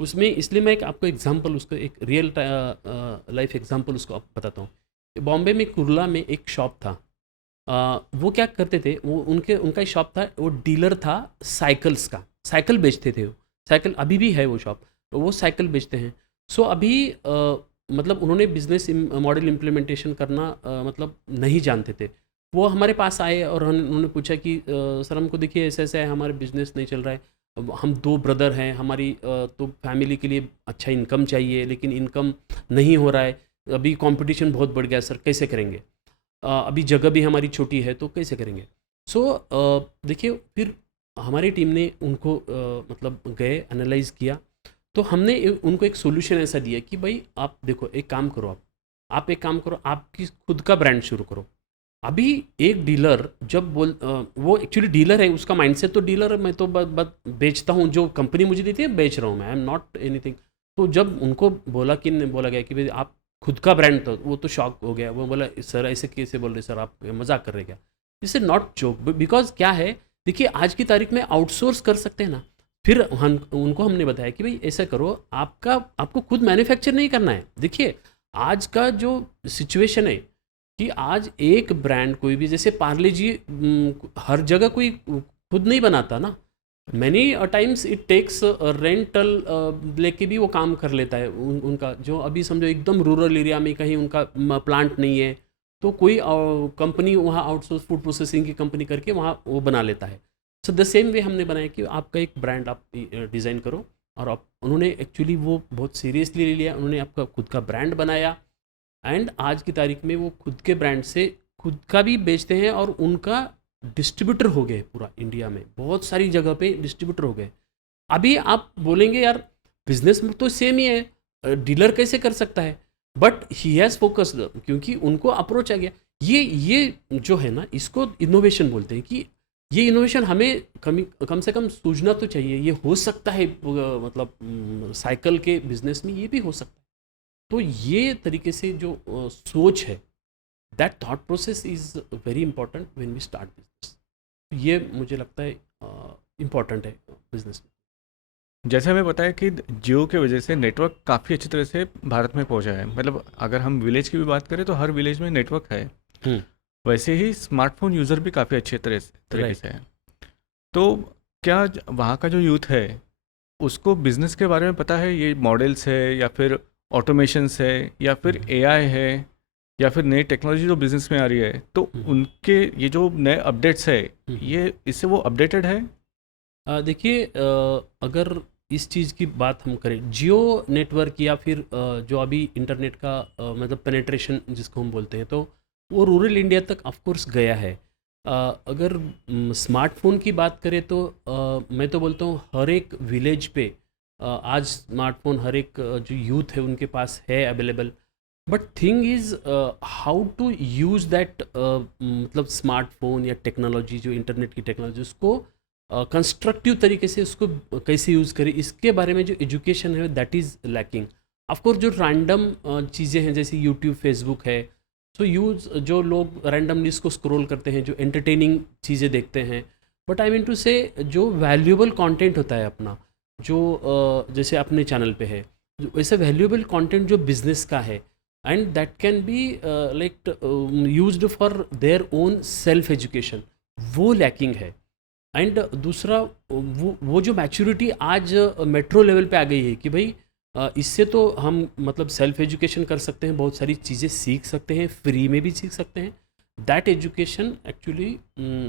उसमें इसलिए मैं एक आपको एग्जांपल, उसको एक रियल लाइफ एग्जांपल उसको आप बताता हूँ। बॉम्बे में कुर्ला में एक शॉप था। वो क्या करते थे, वो उनका शॉप था, वो डीलर था साइकिल्स का, साइकिल बेचते थे वो। साइकिल अभी भी है वो शॉप, तो वो साइकिल बेचते हैं। सो अभी मतलब उन्होंने बिजनेस मॉडल इम्प्लीमेंटेशन करना मतलब नहीं जानते थे। वो हमारे पास आए और उन्होंने पूछा कि सर हमको देखिए ऐसे ऐसे है, हमारे बिजनेस नहीं चल रहा है, अब हम 2 ब्रदर हैं, हमारी तो फैमिली के लिए अच्छा इनकम चाहिए, लेकिन इनकम नहीं हो रहा है, अभी कंपटीशन बहुत बढ़ गया सर, कैसे करेंगे? अभी जगह भी हमारी छोटी है, तो कैसे करेंगे? सो देखिए फिर हमारी टीम ने उनको मतलब गए, एनालाइज़ किया, तो हमने उनको एक सॉल्यूशन ऐसा दिया कि भाई आप देखो, एक काम करो, आप एक काम करो, आपकी खुद का ब्रांड शुरू करो। अभी एक डीलर जब वो एक्चुअली डीलर है, उसका माइंडसेट तो डीलर है, मैं तो बेचता हूँ, जो कंपनी मुझे देती है बेच रहा हूँ मैं, आई एम नॉट एनीथिंग। तो जब उनको बोला गया कि भाई आप खुद का ब्रांड, तो वो तो शॉक हो गया। वो बोला सर ऐसे कैसे बोल रहे सर, आप मजाक कर रहे क्या? This is not joke, because क्या है, देखिए आज की तारीख में आउटसोर्स कर सकते हैं ना। फिर उनको हमने बताया कि भाई ऐसा करो, आपको खुद मैन्युफैक्चर नहीं करना है। देखिए आज का जो सिचुएशन है कि आज एक ब्रांड कोई भी, जैसे पार्ले जी हर जगह कोई खुद नहीं बनाता ना। Many times it takes rental लेके भी वो काम कर लेता है। उनका जो अभी समझो एकदम रूरल एरिया में कहीं उनका प्लांट नहीं है, तो कोई कंपनी वहाँ आउटसोर्स फूड प्रोसेसिंग की कंपनी करके वहाँ वो बना लेता है। सो द सेम वे हमने बनाया कि आपका एक ब्रांड आप डिज़ाइन करो, और आप, उन्होंने एक्चुअली वो बहुत सीरियसली ले लिया, उन्होंने आपका खुद का ब्रांड बनाया। एंड आज की तारीख में वो खुद के ब्रांड से खुद का भी बेचते हैं, और उनका डिस्ट्रीब्यूटर हो गए पूरा इंडिया में, बहुत सारी जगह पे डिस्ट्रीब्यूटर हो गए। अभी आप बोलेंगे यार बिजनेस में तो सेम ही है, डीलर कैसे कर सकता है? बट ही हैज़ फोकस्ड, क्योंकि उनको अप्रोच आ गया। ये जो है ना, इसको इनोवेशन बोलते हैं। कि ये इनोवेशन हमें कम से कम सूझना तो चाहिए, ये हो सकता है, मतलब साइकिल के बिजनेस में ये भी हो सकता है। तो ये तरीके से जो सोच है, that thought process is very important when we start business. ये मुझे लगता है इम्पॉर्टेंट है बिजनेस में। जैसे हमें पता है कि जियो की वजह से नेटवर्क काफ़ी अच्छी तरह से भारत में पहुंचा है, मतलब अगर हम विलेज की भी बात करें तो हर विलेज में नेटवर्क है। वैसे ही स्मार्टफोन यूज़र भी काफ़ी अच्छे तरीके से है। तो क्या वहाँ का जो यूथ है उसको बिज़नेस के बारे में पता है? ये मॉडल्स है या फिर ऑटोमेशंस है या फिर एआई है या फिर नई टेक्नोलॉजी जो बिज़नेस में आ रही है, तो उनके ये जो नए अपडेट्स है, ये इससे वो अपडेटेड है? देखिए अगर इस चीज़ की बात हम करें, जियो नेटवर्क या फिर जो अभी इंटरनेट का मतलब पेनेट्रेशन जिसको हम बोलते हैं, तो वो रूरल इंडिया तक ऑफ कोर्स गया है। अगर स्मार्टफ़ोन की बात करें तो मैं तो बोलता हूँ हर एक विलेज पे आज स्मार्टफ़ोन हर एक जो यूथ है उनके पास है available. But thing is how to use that, मतलब स्मार्टफोन या टेक्नोलॉजी, जो इंटरनेट की टेक्नोलॉजी, उसको कंस्ट्रक्टिव तरीके से उसको कैसे यूज़ करें, इसके बारे में जो एजुकेशन है दैट इज़ लैकिंग। ऑफकोर्स जो रैंडम चीज़ें हैं जैसे यूट्यूब, फेसबुक है, सो यूज़ जो लोग रैंडमली इसको स्क्रॉल करते हैं, जो एंटरटेनिंग चीज़ें देखते हैं। बट आई मीन टू से जो वैल्यूएबल कंटेंट होता है अपना, जो जैसे अपने चैनल पे है, वैसे वैल्यूएबल कंटेंट जो बिजनेस का है, and that can be like used for their own self education, वो लैकिंग है। एंड दूसरा वो जो मैच्योरिटी आज मेट्रो लेवल पे आ गई है कि भाई इससे तो हम मतलब सेल्फ एजुकेशन कर सकते हैं, बहुत सारी चीज़ें सीख सकते हैं, फ्री में भी सीख सकते हैं। दैट एजुकेशन एक्चुअली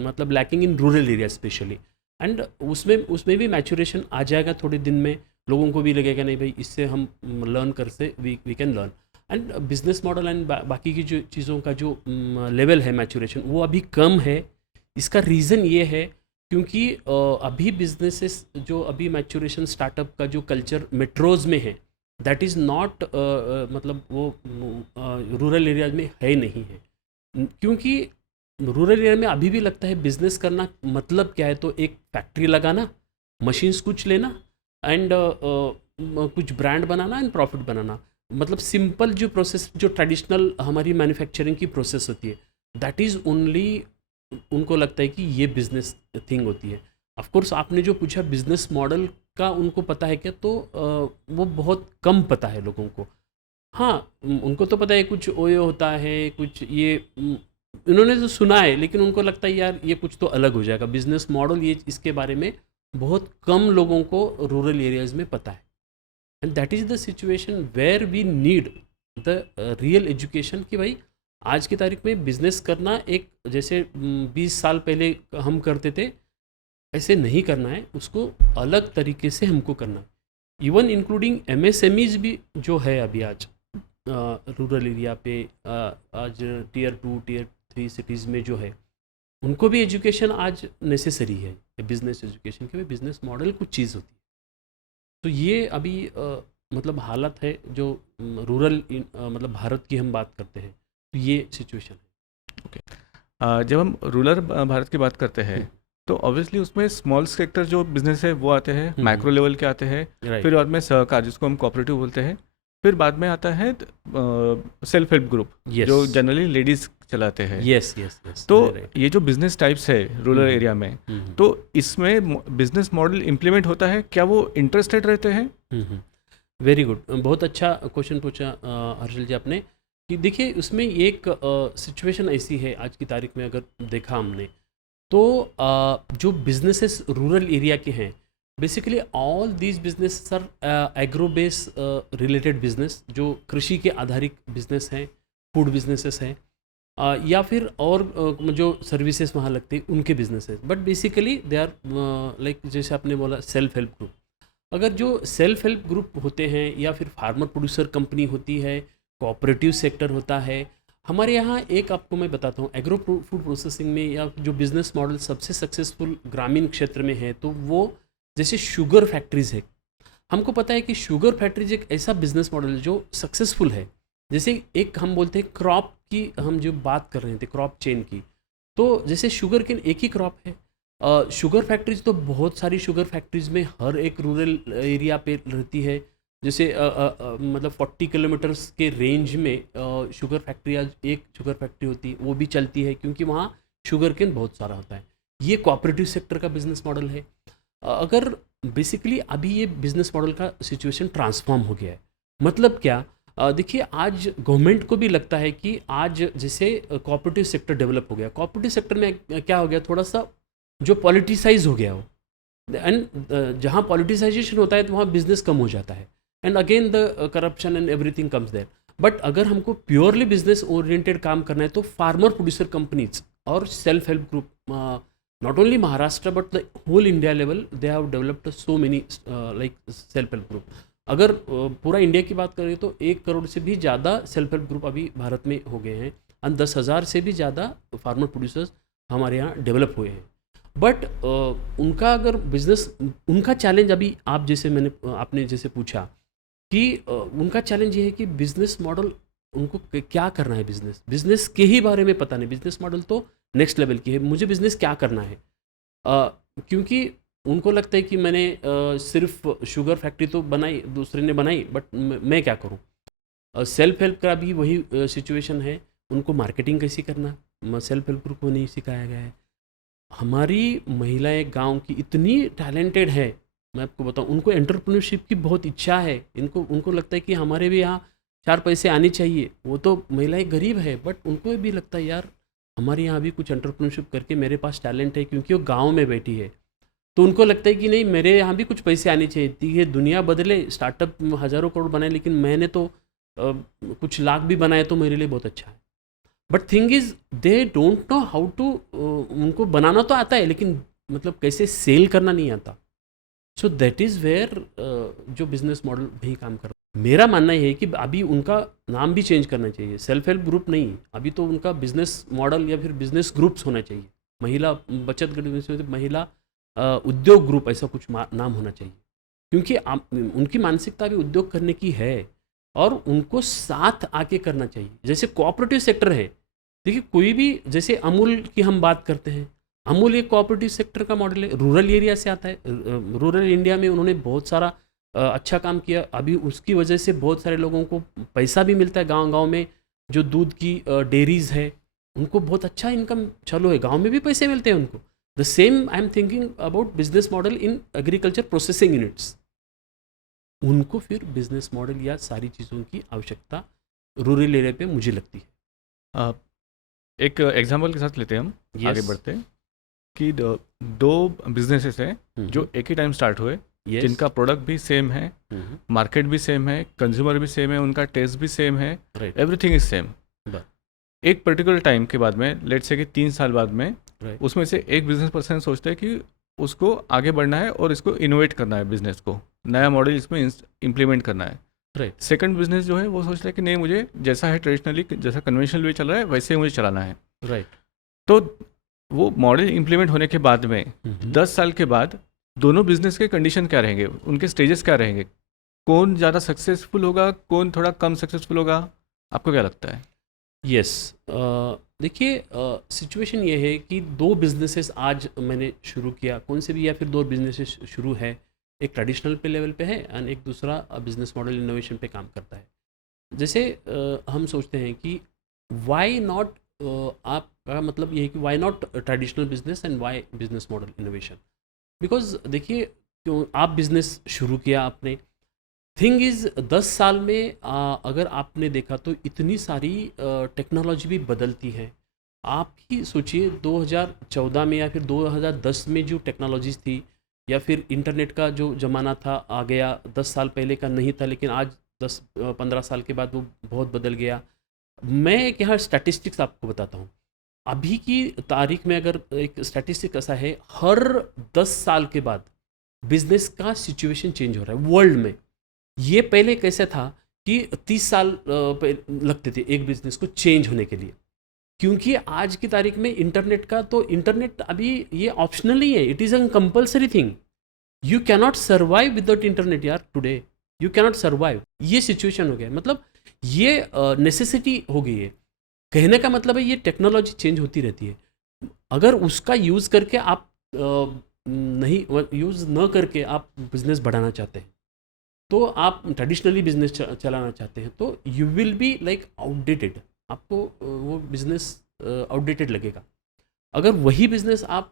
मतलब lacking in rural area specially. And उसमें उसमें भी मैचुरेशन आ जाएगा थोड़े दिन में, लोगों को भी लगेगा नहीं भाई इससे हम लर्न कर से we can learn. And business model and बाकी की जो चीज़ों का जो लेवल है मैचुरेशन, वो अभी कम है। इसका रीज़न ये है क्योंकि अभी बिजनेसेस जो अभी मैचुरेशन स्टार्टअप का जो कल्चर मेट्रोज में है, दैट इज़ नॉट मतलब वो रूरल एरिया में है नहीं है। क्योंकि रूरल एरिया में अभी भी लगता है बिजनेस करना मतलब क्या है, तो एक फैक्ट्री लगाना, मशीन्स कुछ लेना एंड कुछ ब्रांड बनाना एंड प्रॉफिट बनाना। मतलब सिंपल जो प्रोसेस, जो ट्रेडिशनल हमारी मैन्युफैक्चरिंग की प्रोसेस होती है, दैट इज़ ओनली उनको लगता है कि ये बिजनेस थिंग होती है। ऑफ कोर्स आपने जो पूछा बिजनेस मॉडल का उनको पता है क्या, तो वो बहुत कम पता है लोगों को। हाँ, उनको तो पता है कुछ ओयो होता है, कुछ ये इन्होंने तो सुना है, लेकिन उनको लगता है यार ये कुछ तो अलग हो जाएगा बिजनेस मॉडल, ये इसके बारे में बहुत कम लोगों को रूरल एरियाज़ में पता है। And that is the situation where we need the real education कि भाई आज की तारीख में बिजनेस करना एक जैसे 20 साल पहले हम करते थे, ऐसे नहीं करना है, उसको अलग तरीके से हमको करना है। इवन इंक्लूडिंग एमएसएमईज भी जो है अभी आज रूरल एरिया पे, आज टियर 2 टियर 3 सिटीज़ में जो है, उनको भी एजुकेशन आज नेसेसरी है, बिजनेस एजुकेशन के। बिजनेस मॉडल कुछ चीज़ होती है। तो ये अभी मतलब हालत है जो रूरल मतलब भारत की हम बात करते हैं, तो ये सिचुएशन है। ओके। जब हम रूरल भारत की बात करते हैं तो ऑब्वियसली उसमें स्मॉल सेक्टर जो बिजनेस है वो आते हैं, माइक्रो लेवल के आते हैं, फिर बाद में सहकार जिसको हम कोऑपरेटिव बोलते हैं, फिर बाद में आता है सेल्फ हेल्प ग्रुप जो जनरली लेडीज चलाते हैं। Yes yes yes. तो ये जो बिजनेस टाइप्स है रूरल एरिया में, तो इसमें बिजनेस मॉडल इम्प्लीमेंट होता है क्या, वो इंटरेस्टेड रहते हैं? वेरी गुड, बहुत अच्छा क्वेश्चन पूछा हर्षल जी आपने। कि देखिए उसमें एक सिचुएशन ऐसी है आज की तारीख में, अगर देखा हमने तो जो बिजनेसेस रूरल एरिया के हैं, basically all these business are agro base related business, जो कृषि के आधारित बिजनेस हैं, फूड बिजनेसेस हैं, या फिर और जो सर्विसेज वहाँ लगते हैं उनके businesses. But basically they are like जैसे आपने बोला सेल्फ हेल्प ग्रुप। अगर जो सेल्फ हेल्प ग्रुप होते हैं या फिर फार्मर प्रोड्यूसर कंपनी होती है, कोऑपरेटिव सेक्टर होता है, हमारे यहाँ एक आपको मैं बताता हूँ, एग्रो फूड प्रोसेसिंग में या जो बिज़नेस मॉडल सबसे सक्सेसफुल ग्रामीण क्षेत्र में है, तो वो जैसे शुगर फैक्ट्रीज़ है। हमको पता है कि शुगर फैक्ट्रीज एक ऐसा बिजनेस मॉडल है जो सक्सेसफुल है। जैसे एक हम बोलते हैं क्रॉप की, हम जो बात कर रहे थे क्रॉप चेन की, तो जैसे शुगर केन एक ही क्रॉप है। शुगर फैक्ट्रीज तो बहुत सारी शुगर फैक्ट्रीज में हर एक रूरल एरिया पे रहती है। जैसे मतलब 40 किलोमीटर्स के रेंज में शुगर फैक्ट्री, आज एक शुगर फैक्ट्री होती है, वो भी चलती है क्योंकि वहाँ शुगर केन बहुत सारा होता है। ये कोऑपरेटिव सेक्टर का बिजनेस मॉडल है। अगर बेसिकली अभी ये बिजनेस मॉडल का सिचुएशन ट्रांसफॉर्म हो गया है। मतलब क्या, देखिए आज गवर्नमेंट को भी लगता है कि आज जैसे कोऑपरेटिव सेक्टर डेवलप हो गया, कोऑपरेटिव सेक्टर में क्या हो गया, थोड़ा सा जो पॉलिटिसाइज हो गया हो, एंड जहाँ पॉलिटिसाइजेशन होता है तो वहाँ बिजनेस कम हो जाता है, and again the corruption and everything comes there. But अगर हमको प्योरली बिजनेस ओरिएंटेड काम करना है तो फार्मर प्रोड्यूसर कंपनीज और self help group, not only Maharashtra but the whole India level, they have developed so many like self help group. अगर पूरा इंडिया की बात करें तो 1 करोड़ से भी ज़्यादा सेल्फ हेल्प ग्रुप अभी भारत में हो गए हैं, और 10,000 से भी ज़्यादा फार्मर प्रोड्यूसर्स हमारे यहाँ डेवलप हुए हैं। बट उनका अगर बिजनेस, उनका चैलेंज अभी आप जैसे आपने जैसे पूछा कि उनका चैलेंज ये है कि बिजनेस मॉडल उनको क्या करना है, बिजनेस के ही बारे में पता नहीं। बिजनेस मॉडल तो नेक्स्ट लेवल की है, मुझे बिजनेस क्या करना है, क्योंकि उनको लगता है कि मैंने सिर्फ शुगर फैक्ट्री तो बनाई, दूसरे ने बनाई, बट मैं क्या करूं। सेल्फ हेल्प का भी वही सिचुएशन है, उनको मार्केटिंग कैसी करना सेल्फ हेल्प ग्रुप को नहीं सिखाया गया है। हमारी महिलाएं गांव की इतनी टैलेंटेड है, मैं आपको बताऊं, उनको एंटरप्रेन्योरशिप की बहुत इच्छा है। उनको लगता है कि हमारे भी यहाँ 4 पैसे आने चाहिए। वो तो महिलाएं गरीब है, बट उनको भी लगता है यार हमारे यहाँ भी कुछ एंटरप्रेन्योरशिप करके मेरे पास टैलेंट है, क्योंकि वो गांव में बैठी है। तो उनको लगता है कि नहीं, मेरे यहाँ भी कुछ पैसे आने चाहिए थी, ये दुनिया बदले, स्टार्टअप हज़ारों करोड़ बनाए, लेकिन मैंने तो कुछ लाख भी बनाए तो मेरे लिए बहुत अच्छा है। But thing is they don't know how to, उनको बनाना तो आता है लेकिन मतलब कैसे सेल करना नहीं आता। सो दैट इज़ वेयर जो बिजनेस मॉडल नहीं काम कर रहा। मेरा मानना ये है कि अभी उनका नाम भी चेंज करना चाहिए, सेल्फ हेल्प ग्रुप नहीं, अभी तो उनका बिजनेस मॉडल या फिर बिजनेस ग्रुप्स होना चाहिए। महिला बचत गट, महिला उद्योग ग्रुप, ऐसा कुछ नाम होना चाहिए, क्योंकि उनकी मानसिकता भी उद्योग करने की है और उनको साथ आके करना चाहिए। जैसे कोऑपरेटिव सेक्टर है, देखिए कोई भी, जैसे अमूल की हम बात करते हैं, अमूल एक कोऑपरेटिव सेक्टर का मॉडल है, रूरल एरिया से आता है, रूरल इंडिया में उन्होंने बहुत सारा अच्छा काम किया। अभी उसकी वजह से बहुत सारे लोगों को पैसा भी मिलता है, गांव-गांव में जो दूध की डेयरीज है, उनको बहुत अच्छा इनकम चालू है, गांव में भी पैसे मिलते हैं उनको। The same I am thinking about business model in agriculture processing units. उनको फिर बिजनेस मॉडल या सारी चीज़ों की आवश्यकता रूरल एरिया पे मुझे लगती है। अ, एक एग्जांपल के साथ लेते हैं हम, आगे Yes. बढ़ते हैं कि दो बिजनेसेस हैं जो हम्म। एक ही टाइम स्टार्ट हुए, Yes. जिनका प्रोडक्ट भी सेम है, हम्म। मार्केट भी सेम है, कंज्यूमर भी सेम है, उनका टेस्ट भी सेम है, Right. Everything is same. But, एक पर्टिकुलर टाइम के बाद में, लेट्स से कि 3 साल बाद में, right. उसमें से एक बिजनेस पर्सन सोचता है कि उसको आगे बढ़ना है और इसको इनोवेट करना है, बिजनेस को नया मॉडल इसमें इम्प्लीमेंट करना है। Right. सेकंड बिजनेस जो है वो सोचता है कि नहीं, मुझे जैसा है ट्रेडिशनली, जैसा कन्वेंशनल वे चल रहा है वैसे ही मुझे चलाना है। Right. तो वो मॉडल इम्प्लीमेंट होने के बाद में हम्म। 10 साल के बाद दोनों बिजनेस के कंडीशन क्या रहेंगे, उनके स्टेजेस क्या रहेंगे, कौन ज़्यादा सक्सेसफुल होगा, कौन थोड़ा कम सक्सेसफुल होगा, आपको क्या लगता है? यस, देखिए सिचुएशन ये है कि दो बिजनेसेस आज मैंने शुरू किया, कौन से भी, या फिर दो बिजनेसेस शुरू है, एक ट्रेडिशनल पे लेवल पे है एंड एक दूसरा बिजनेस मॉडल इनोवेशन पे काम करता है। जैसे हम सोचते हैं कि वाई नॉट, आपका मतलब ये है कि why not traditional business and why business model innovation. Because देखिए, क्यों आप बिजनेस शुरू किया आपने, थिंग इज़ 10 साल में अगर आपने देखा तो इतनी सारी टेक्नोलॉजी भी बदलती है। आप ही सोचिए 2014 में या फिर 2010 में जो टेक्नोलॉजीज़ थी, या फिर इंटरनेट का जो ज़माना था आ गया, 10 साल पहले का नहीं था, लेकिन आज 10-15 साल के बाद वो बहुत बदल गया। मैं एक यहाँ स्टैटिस्टिक्स आपको बताता हूँ। अभी की तारीख में अगर एक स्टैटिस्टिक ऐसा है, हर 10 साल के बाद बिज़नेस का सिचुएशन चेंज हो रहा है वर्ल्ड में। ये पहले कैसे था कि 30 साल लगते थे एक बिजनेस को चेंज होने के लिए, क्योंकि आज की तारीख में इंटरनेट का, तो इंटरनेट अभी ये ऑप्शनल नहीं है, it is a compulsory thing. You cannot survive without internet यार, टुडे यू कैनॉट सर्वाइव। ये सिचुएशन हो गया है, मतलब ये नेसेसिटी हो गई है। कहने का मतलब है ये टेक्नोलॉजी चेंज होती रहती है। अगर उसका यूज़ करके आप नहीं, यूज़ न करके आप बिजनेस बढ़ाना चाहते हैं, तो आप ट्रेडिशनली बिजनेस चलाना चाहते हैं, तो you will be like outdated. आपको वो बिजनेस आउटडेटेड लगेगा। अगर वही बिजनेस आप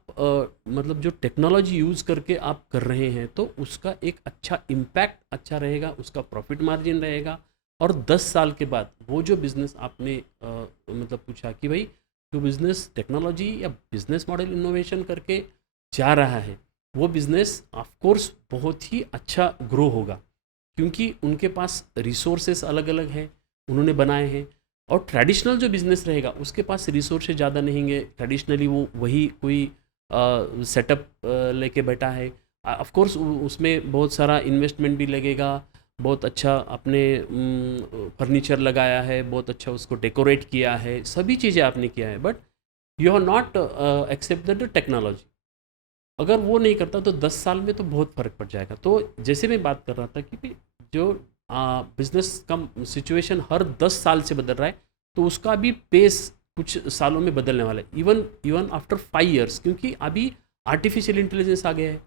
मतलब जो टेक्नोलॉजी यूज़ करके आप कर रहे हैं, तो उसका एक अच्छा इम्पैक्ट अच्छा रहेगा, उसका प्रॉफिट मार्जिन रहेगा। और 10 साल के बाद वो जो बिज़नेस आपने मतलब पूछा कि भाई जो बिज़नेस टेक्नोलॉजी या बिज़नेस मॉडल इनोवेशन करके जा रहा है, वो बिज़नेस ऑफ कोर्स बहुत ही अच्छा ग्रो होगा, क्योंकि उनके पास रिसोर्सेस अलग अलग हैं, उन्होंने बनाए हैं। और ट्रेडिशनल जो बिज़नेस रहेगा उसके पास रिसोर्सेज ज़्यादा नहीं है, ट्रेडिशनली वो वही कोई सेटअप लेके बैठा है। ऑफ कोर्स उसमें बहुत सारा इन्वेस्टमेंट भी लगेगा, बहुत अच्छा आपने फर्नीचर लगाया है, बहुत अच्छा उसको डेकोरेट किया है, सभी चीज़ें आपने किया है, but you have not accept the technology. अगर वो नहीं करता तो 10 साल में तो बहुत फ़र्क पड़ जाएगा। तो जैसे मैं बात कर रहा था कि भी जो बिज़नेस का सिचुएशन हर 10 साल से बदल रहा है, तो उसका भी पेस कुछ सालों में बदलने वाला है, इवन आफ्टर 5 इयर्स, क्योंकि अभी आर्टिफिशियल इंटेलिजेंस आ गया है।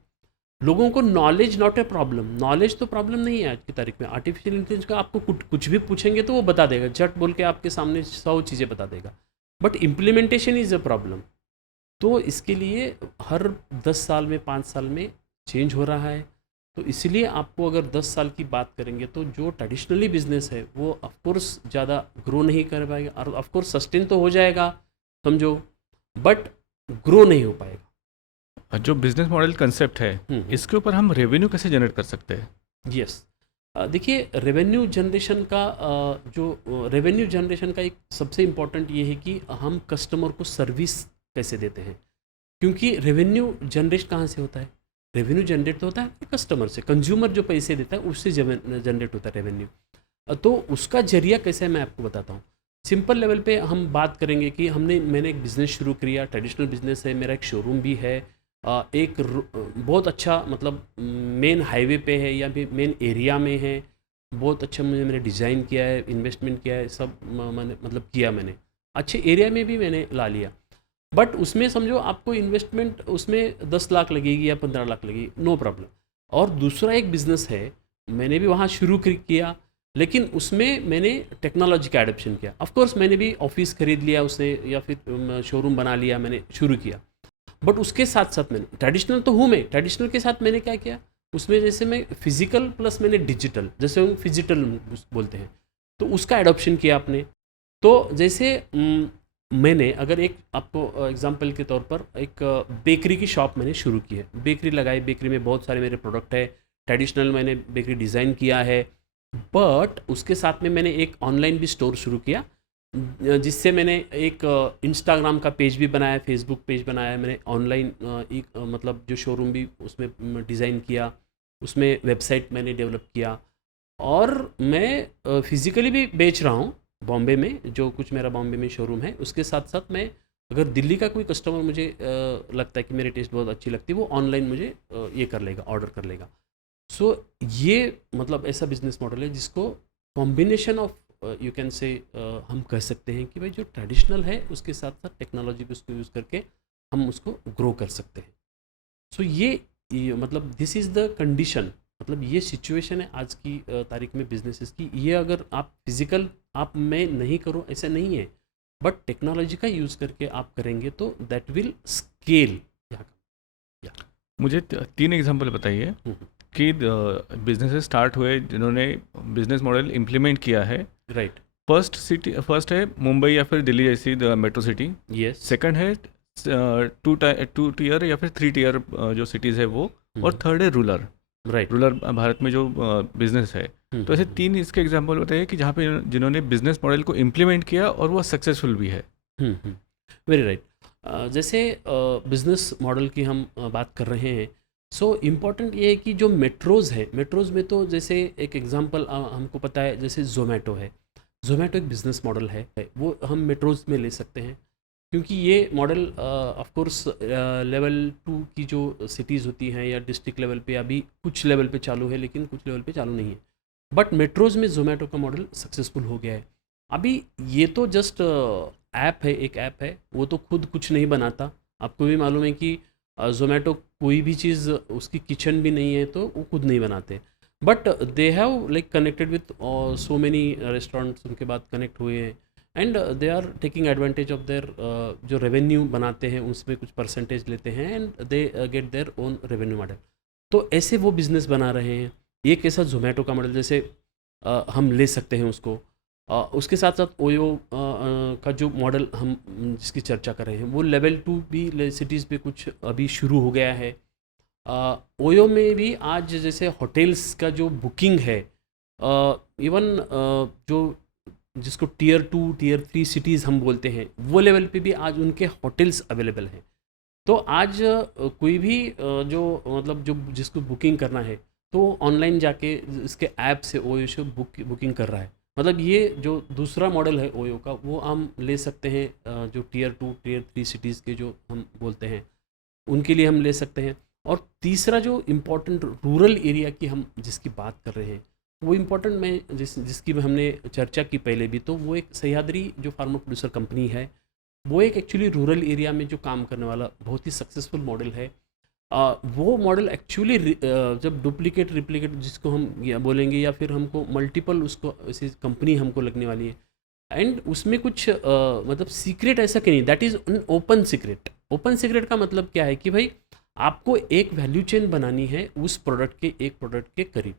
लोगों को knowledge not a problem, knowledge तो प्रॉब्लम नहीं है आज की तारीख में। आर्टिफिशियल इंटेलिजेंस का आपको कुछ भी पूछेंगे तो वो बता देगा, झट बोल के आपके सामने 100 चीज़ें बता देगा, but implementation is a problem. तो इसके लिए हर 10 साल में, 5 साल में चेंज हो रहा है। तो इसलिए आपको अगर 10 साल की बात करेंगे, तो जो ट्रेडिशनली बिजनेस है वो ऑफ कोर्स ज़्यादा ग्रो नहीं कर पाएगा, और ऑफ कोर्स सस्टेन तो हो जाएगा समझो, बट ग्रो नहीं हो पाएगा। जो बिजनेस मॉडल कंसेप्ट है, इसके ऊपर हम रेवेन्यू कैसे जनरेट कर सकते हैं? यस, देखिए रेवेन्यू जनरेशन का जो रेवेन्यू जनरेशन का एक सबसे इम्पोर्टेंट ये है कि हम कस्टमर को सर्विस कैसे देते हैं। क्योंकि रेवेन्यू जनरेट कहाँ से होता है? रेवेन्यू जनरेट तो होता है कस्टमर से, कंज्यूमर जो पैसे देता है उससे जनरेट होता है रेवेन्यू। तो उसका जरिया कैसे है मैं आपको बताता हूँ। सिंपल लेवल पे हम बात करेंगे कि मैंने एक बिज़नेस शुरू किया, ट्रेडिशनल बिज़नेस है, मेरा एक शोरूम भी है, बहुत अच्छा मतलब मेन हाईवे पे है या फिर मेन एरिया में है, बहुत अच्छा मैंने डिज़ाइन किया है, इन्वेस्टमेंट किया है, सब मैंने मतलब किया, मैंने अच्छे एरिया में भी मैंने ला लिया। बट उसमें समझो आपको इन्वेस्टमेंट उसमें 10 लाख लगेगी या 15 लाख लगेगी, नो प्रॉब्लम। और दूसरा एक बिज़नेस है, मैंने भी वहाँ शुरू किया, लेकिन उसमें मैंने टेक्नोलॉजी का एडॉप्शन किया। ऑफ कोर्स मैंने भी ऑफिस खरीद लिया उससे या फिर शोरूम बना लिया, मैंने शुरू किया। बट उसके साथ साथ मैंने ट्रेडिशनल तो हूँ, मैं ट्रेडिशनल के साथ मैंने क्या किया, उसमें जैसे मैं फिजिकल प्लस मैंने डिजिटल, जैसे हम फिजिटल बोलते हैं, तो उसका एडॉप्शन किया आपने। तो जैसे मैंने अगर एक आपको एग्जांपल के तौर पर एक बेकरी की शॉप मैंने शुरू की है, बेकरी लगाई, बेकरी में बहुत सारे मेरे प्रोडक्ट है, ट्रेडिशनल मैंने बेकरी डिज़ाइन किया है। बट उसके साथ में मैंने एक ऑनलाइन भी स्टोर शुरू किया, जिससे मैंने एक इंस्टाग्राम का पेज भी बनाया, फेसबुक पेज बनाया, मैंने ऑनलाइन एक मतलब जो शोरूम भी उसमें डिज़ाइन किया, उसमें वेबसाइट मैंने डेवलप किया। और मैं फिज़िकली भी बेच रहा हूँ बॉम्बे में, जो कुछ मेरा बॉम्बे में शोरूम है। उसके साथ साथ मैं अगर दिल्ली का कोई कस्टमर मुझे लगता है कि मेरी टेस्ट बहुत अच्छी लगती है, वो ऑनलाइन मुझे ये कर लेगा, ऑर्डर कर लेगा। सो ये मतलब ऐसा बिजनेस मॉडल है जिसको कॉम्बिनेशन ऑफ यू कैन से हम कह सकते हैं कि भाई जो ट्रेडिशनल है उसके साथ साथ टेक्नोलॉजी भी उसको यूज़ करके हम उसको ग्रो कर सकते हैं। सो ये मतलब दिस इज़ द कंडीशन, मतलब ये सिचुएशन है आज की तारीख में बिजनेसेस की। ये अगर आप फिजिकल आप में नहीं करो ऐसा नहीं है, बट टेक्नोलॉजी का यूज़ करके आप करेंगे तो दैट विल स्केल। मुझे 3 एग्जांपल बताइए कि बिजनेसेस स्टार्ट हुए जिन्होंने बिजनेस मॉडल इम्प्लीमेंट किया है। राइट। फर्स्ट है मुंबई या फिर दिल्ली जैसी मेट्रो सिटी। यस। सेकंड है टू टीयर या फिर 3 टीयर जो सिटीज़ है वो, और थर्ड है रूरल। राइट। रूरल भारत में जो बिजनेस है। तो ऐसे 3 इसके एग्जांपल बताइए कि जहाँ पे जिन्होंने बिजनेस मॉडल को इम्प्लीमेंट किया और वो सक्सेसफुल भी है। Very right. जैसे बिजनेस मॉडल की हम बात कर रहे हैं, सो इम्पॉर्टेंट ये है कि जो मेट्रोज़ है, मेट्रोज़ में तो जैसे एक एग्जांपल हमको पता है, जैसे ज़ोमैटो है। ज़ोमैटो एक बिज़नेस मॉडल है, वो हम मेट्रोज़ में ले सकते हैं, क्योंकि ये मॉडल ऑफ कोर्स लेवल 2 की जो सिटीज़ होती हैं या डिस्ट्रिक्ट लेवल पे अभी कुछ लेवल पे चालू है, लेकिन कुछ लेवल पे चालू नहीं है। बट मेट्रोज़ में ज़ोमैटो का मॉडल सक्सेसफुल हो गया है। अभी ये तो जस्ट ऐप है, एक ऐप है, वो तो खुद कुछ नहीं बनाता। आपको भी मालूम है कि ज़ोमैटो कोई भी चीज़ उसकी किचन भी नहीं है तो वो खुद नहीं बनाते। But they have like connected with so many restaurants, उनके बाद कनेक्ट हुए हैं, and they are taking advantage of their जो रेवेन्यू बनाते हैं उसमें कुछ परसेंटेज लेते हैं, and they get their own revenue model. तो ऐसे वो बिज़नेस बना रहे हैं। एक ऐसा ज़ोमैटो का मॉडल जैसे हम ले सकते हैं उसको। उसके साथ साथ ओयो का जो मॉडल हम जिसकी चर्चा कर रहे हैं, वो लेवल 2 भी सिटीज़ पे कुछ अभी शुरू हो गया है। ओयो में भी आज जैसे होटल्स का जो बुकिंग है, इवन जो जिसको टीयर 2 टीयर 3 सिटीज़ हम बोलते हैं, वो लेवल पे भी आज उनके होटल्स अवेलेबल हैं। तो आज कोई भी जो मतलब जो जिसको बुकिंग करना है तो ऑनलाइन जाके इसके ऐप से ओयो से बुकिंग कर रहा है। मतलब ये जो दूसरा मॉडल है ओयो का, वो हम ले सकते हैं जो टीयर 2 टीयर 3 सिटीज़ के जो हम बोलते हैं उनके लिए हम ले सकते हैं। और तीसरा जो इम्पोर्टेंट रूरल एरिया की हम जिसकी बात कर रहे हैं, वो इम्पोर्टेंट मैं जिसकी हमने चर्चा की पहले भी, तो वो एक सह्याद्री जो फार्मर प्रोड्यूसर कंपनी है, वो एक एक्चुअली रूरल एरिया में जो काम करने वाला बहुत ही सक्सेसफुल मॉडल है। वो मॉडल एक्चुअली जब डुप्लीकेट रिप्लिकेट जिसको हम या बोलेंगे या फिर हमको मल्टीपल उसको ऐसी कंपनी हमको लगने वाली है, एंड उसमें कुछ मतलब सीक्रेट ऐसा कि नहीं, that is an open secret. Open secret का मतलब क्या है कि भाई आपको एक वैल्यू चेन बनानी है उस प्रोडक्ट के एक प्रोडक्ट के करीब,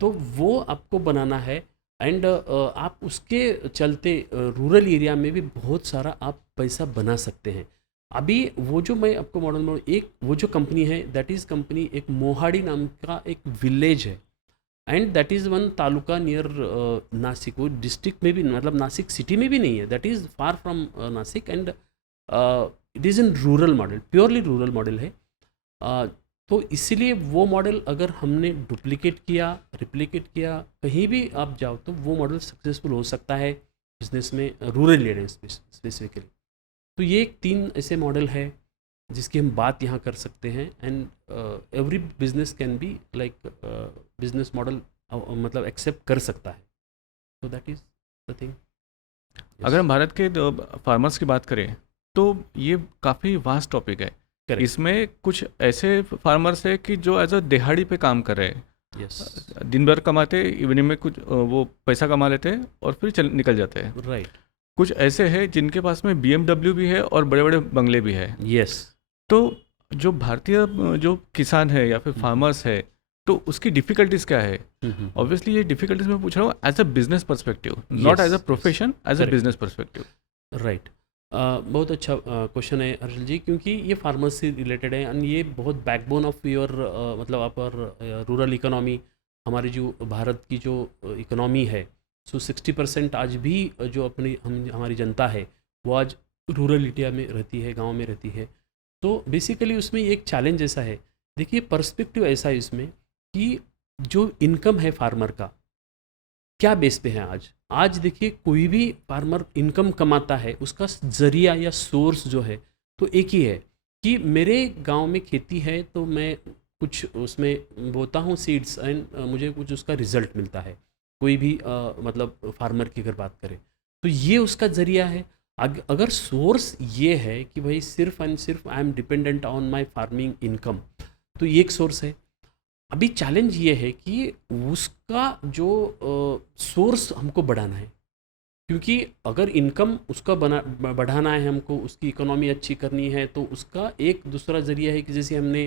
तो वो आपको बनाना है। एंड आप उसके चलते रूरल एरिया में भी बहुत सारा आप पैसा बना सकते हैं। अभी वो जो मैं आपको मॉडल एक वो जो कंपनी है, दैट इज़ कंपनी एक मोहाड़ी नाम का एक विलेज है, and that is one taluka near Nashik. वो डिस्ट्रिक्ट में भी, मतलब नासिक सिटी में भी नहीं है, that is far from Nashik, and it is in rural model, purely rural model है। तो इसीलिए वो मॉडल अगर हमने डुप्लीकेट किया, रिप्लिकेट किया, कहीं भी आप जाओ तो वो मॉडल सक्सेसफुल हो सकता है बिजनेस में, रूरल एरिया स्पेसिफिकली। तो ये 3 ऐसे मॉडल है जिसकी हम बात यहाँ कर सकते हैं, and every business can be like business model, मतलब एक्सेप्ट कर सकता है। तो दैट इज़ द थिंग। अगर हम भारत के फार्मर्स की बात करें तो ये काफ़ी वास्ट टॉपिक है। करेक्ट। इसमें कुछ ऐसे फार्मर्स है कि जो एज अ दिहाड़ी पे काम कर रहे हैं, यस। दिन भर कमाते, इवनिंग में कुछ वो पैसा कमा लेते हैं और फिर निकल जाते हैं। राइट। कुछ ऐसे हैं जिनके पास में BMW भी है और बड़े बड़े बंगले भी है। यस। तो जो भारतीय जो किसान है या फिर फार्मर्स है, तो उसकी डिफ़िकल्टीज़ क्या है? ऑब्वियसली ये डिफ़िकल्टीज़ मैं पूछ रहा हूँ as a business perspective, not as a Yes, profession, as a correct. Business perspective. Right. बहुत अच्छा क्वेश्चन है हर्षल जी, क्योंकि ये फार्मर्स से रिलेटेड है, एंड ये बहुत बैकबोन ऑफ योर मतलब अपर रूरल इकोनॉमी। हमारी जो भारत की जो इकोनॉमी है, सो 60% आज भी जो अपनी हमारी जनता है वो आज रूरल इंडिया में रहती है, गांव में रहती है। तो बेसिकली उसमें एक चैलेंज ऐसा है, देखिए पर्सपेक्टिव ऐसा है इसमें कि जो इनकम है फार्मर का, क्या बेस पे है आज। आज देखिए कोई भी फार्मर इनकम कमाता है, उसका ज़रिया या सोर्स जो है तो एक ही है कि मेरे गांव में खेती है तो मैं कुछ उसमें बोता हूँ सीड्स, एंड मुझे कुछ उसका रिजल्ट मिलता है। कोई भी मतलब फार्मर की अगर बात करें तो ये उसका ज़रिया है। अगर सोर्स ये है कि भाई सिर्फ एंड सिर्फ I am dependent on my farming income, तो ये एक सोर्स है। अभी चैलेंज ये है कि उसका जो सोर्स हमको बढ़ाना है, क्योंकि अगर इनकम उसका बढ़ाना है हमको, उसकी इकोनॉमी अच्छी करनी है, तो उसका एक दूसरा ज़रिया है कि जैसे हमने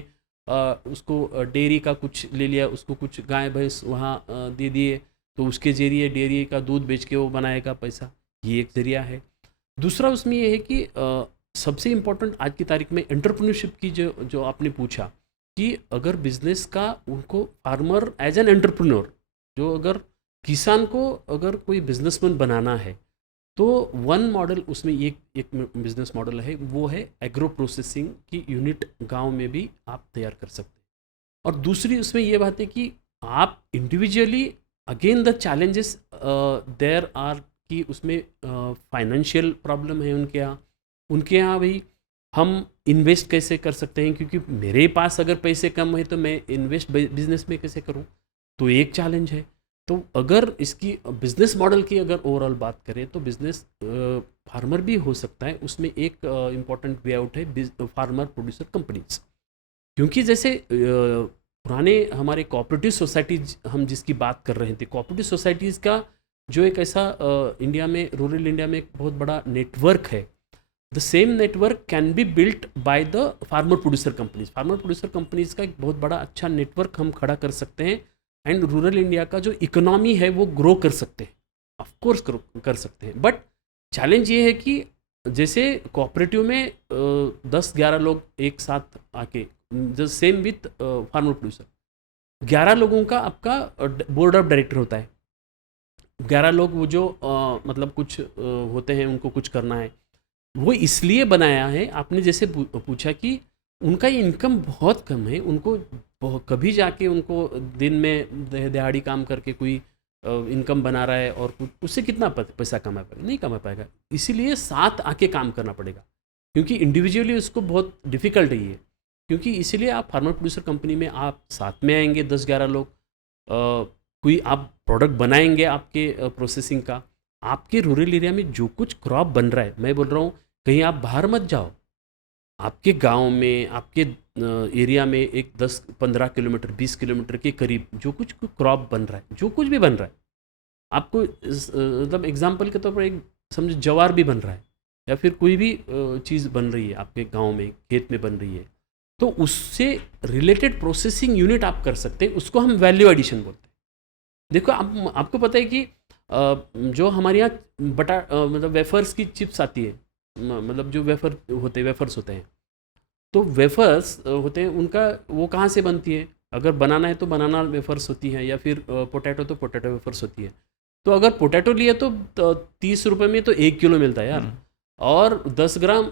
उसको डेयरी का कुछ ले लिया, उसको कुछ गाय भैंस वहाँ दे दिए, तो उसके ज़रिए डेयरी का दूध बेच के वो बनाएगा पैसा, ये एक ज़रिया है। दूसरा उसमें ये है कि सबसे इम्पोर्टेंट आज की तारीख में एंटरप्रेन्योरशिप की जो जो आपने पूछा कि अगर बिजनेस का उनको फार्मर एज एन एंटरप्रेन्योर, जो अगर किसान को अगर कोई बिजनेसमैन बनाना है, तो वन मॉडल उसमें एक बिजनेस मॉडल है, वो है एग्रो प्रोसेसिंग की यूनिट गांव में भी आप तैयार कर सकते हैं। और दूसरी उसमें ये बात है कि आप individually, again the challenges there are, कि उसमें फाइनेंशियल प्रॉब्लम है उनके यहाँ भाई हम इन्वेस्ट कैसे कर सकते हैं, क्योंकि मेरे पास अगर पैसे कम है तो मैं इन्वेस्ट बिजनेस में कैसे करूं, तो एक चैलेंज है। तो अगर इसकी बिजनेस मॉडल की अगर ओवरऑल बात करें तो बिजनेस फार्मर भी हो सकता है। उसमें एक इम्पॉर्टेंट वे आउट है फार्मर प्रोड्यूसर कंपनीज, क्योंकि जैसे पुराने हमारे कोऑपरेटिव सोसाइटीज हम जिसकी बात कर रहे थे, कोऑपरेटिव सोसाइटीज़ का जो एक ऐसा इंडिया में, रूरल इंडिया में एक बहुत बड़ा नेटवर्क है, the same network can be built by the farmer producer companies. Farmer producer companies का एक बहुत बड़ा अच्छा नेटवर्क हम खड़ा कर सकते हैं, एंड रूरल इंडिया का जो इकोनॉमी है वो ग्रो कर सकते हैं, ऑफकोर्स कर सकते हैं। बट चैलेंज ये है कि जैसे कोऑपरेटिव में 10-11 लोग एक साथ आके, the same with farmer producer, 11 लोगों का आपका बोर्ड ऑफ डायरेक्टर होता है। 11 लोग वो जो मतलब कुछ होते हैं, उनको कुछ करना है, वो इसलिए बनाया है। आपने जैसे पूछा कि उनका इनकम बहुत कम है, उनको कभी जाके उनको दिन में दिहाड़ी काम करके कोई इनकम बना रहा है और उससे कितना पैसा कमा पाएगा, नहीं कमा पाएगा। इसीलिए साथ आके काम करना पड़ेगा, क्योंकि इंडिविजुअली उसको बहुत डिफ़िकल्ट है ये। क्योंकि इसीलिए आप फार्मर प्रोड्यूसर कंपनी में आप साथ में आएंगे 10-11 लोग, कोई आप प्रोडक्ट बनाएंगे आपके प्रोसेसिंग का। आपके रूरल एरिया में जो कुछ क्रॉप बन रहा है, मैं बोल रहा हूँ कहीं आप बाहर मत जाओ, आपके गांव में, आपके एरिया में एक 10-15 किलोमीटर, 20 किलोमीटर के करीब जो कुछ क्रॉप बन रहा है, जो कुछ भी बन रहा है, आपको मतलब एग्जांपल के तौर पर एक समझो ज्वार भी बन रहा है, या फिर कोई भी चीज़ बन रही है आपके गांव में, खेत में बन रही है, तो उससे रिलेटेड प्रोसेसिंग यूनिट आप कर सकते हैं। उसको हम वैल्यू एडिशन बोलते हैं। देखो आपको पता है कि जो हमारे यहाँ मतलब वेफर्स की चिप्स आती है, मतलब जो वेफर्स होते हैं, तो वेफर्स होते हैं उनका, वो कहाँ से बनती है? अगर बनाना है तो बनाना वेफर्स होती हैं, या फिर पोटैटो तो पोटैटो वेफर्स होती है। तो अगर पोटैटो लिए तो 30 रुपये में तो 1 किलो मिलता है यार। और 10 ग्राम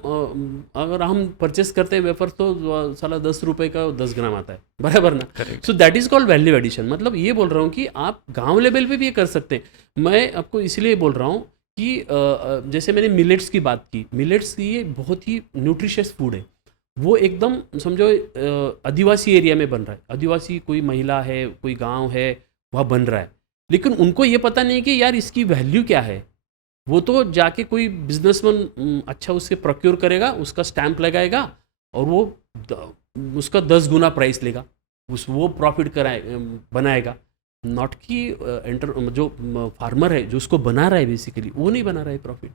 अगर हम परचेस करते हैं वेफर्स, तो साला 10 रुपये का 10 ग्राम आता है, बराबर ना? Correct. So that is called value addition. मतलब ये बोल रहा हूँ कि आप गांव लेवल पे भी ये कर सकते हैं। मैं आपको इसलिए बोल रहा हूँ कि जैसे मैंने मिलेट्स की बात की, मिलेट्स ये बहुत ही न्यूट्रिशियस फूड है। वो एकदम समझो आदिवासी एरिया में बन रहा है, आदिवासी कोई महिला है, कोई गांव है, वहाँ बन रहा है। लेकिन उनको ये पता नहीं कि यार इसकी वैल्यू क्या है। वो तो जाके कोई बिजनेसमैन अच्छा उससे प्रोक्योर करेगा, उसका स्टैंप लगाएगा, और वो उसका 10 गुना प्राइस लेगा, वो प्रॉफिट बनाएगा। नॉट कि जो फार्मर है, जो उसको बना रहा है बेसिकली, वो नहीं बना रहा है प्रॉफिट।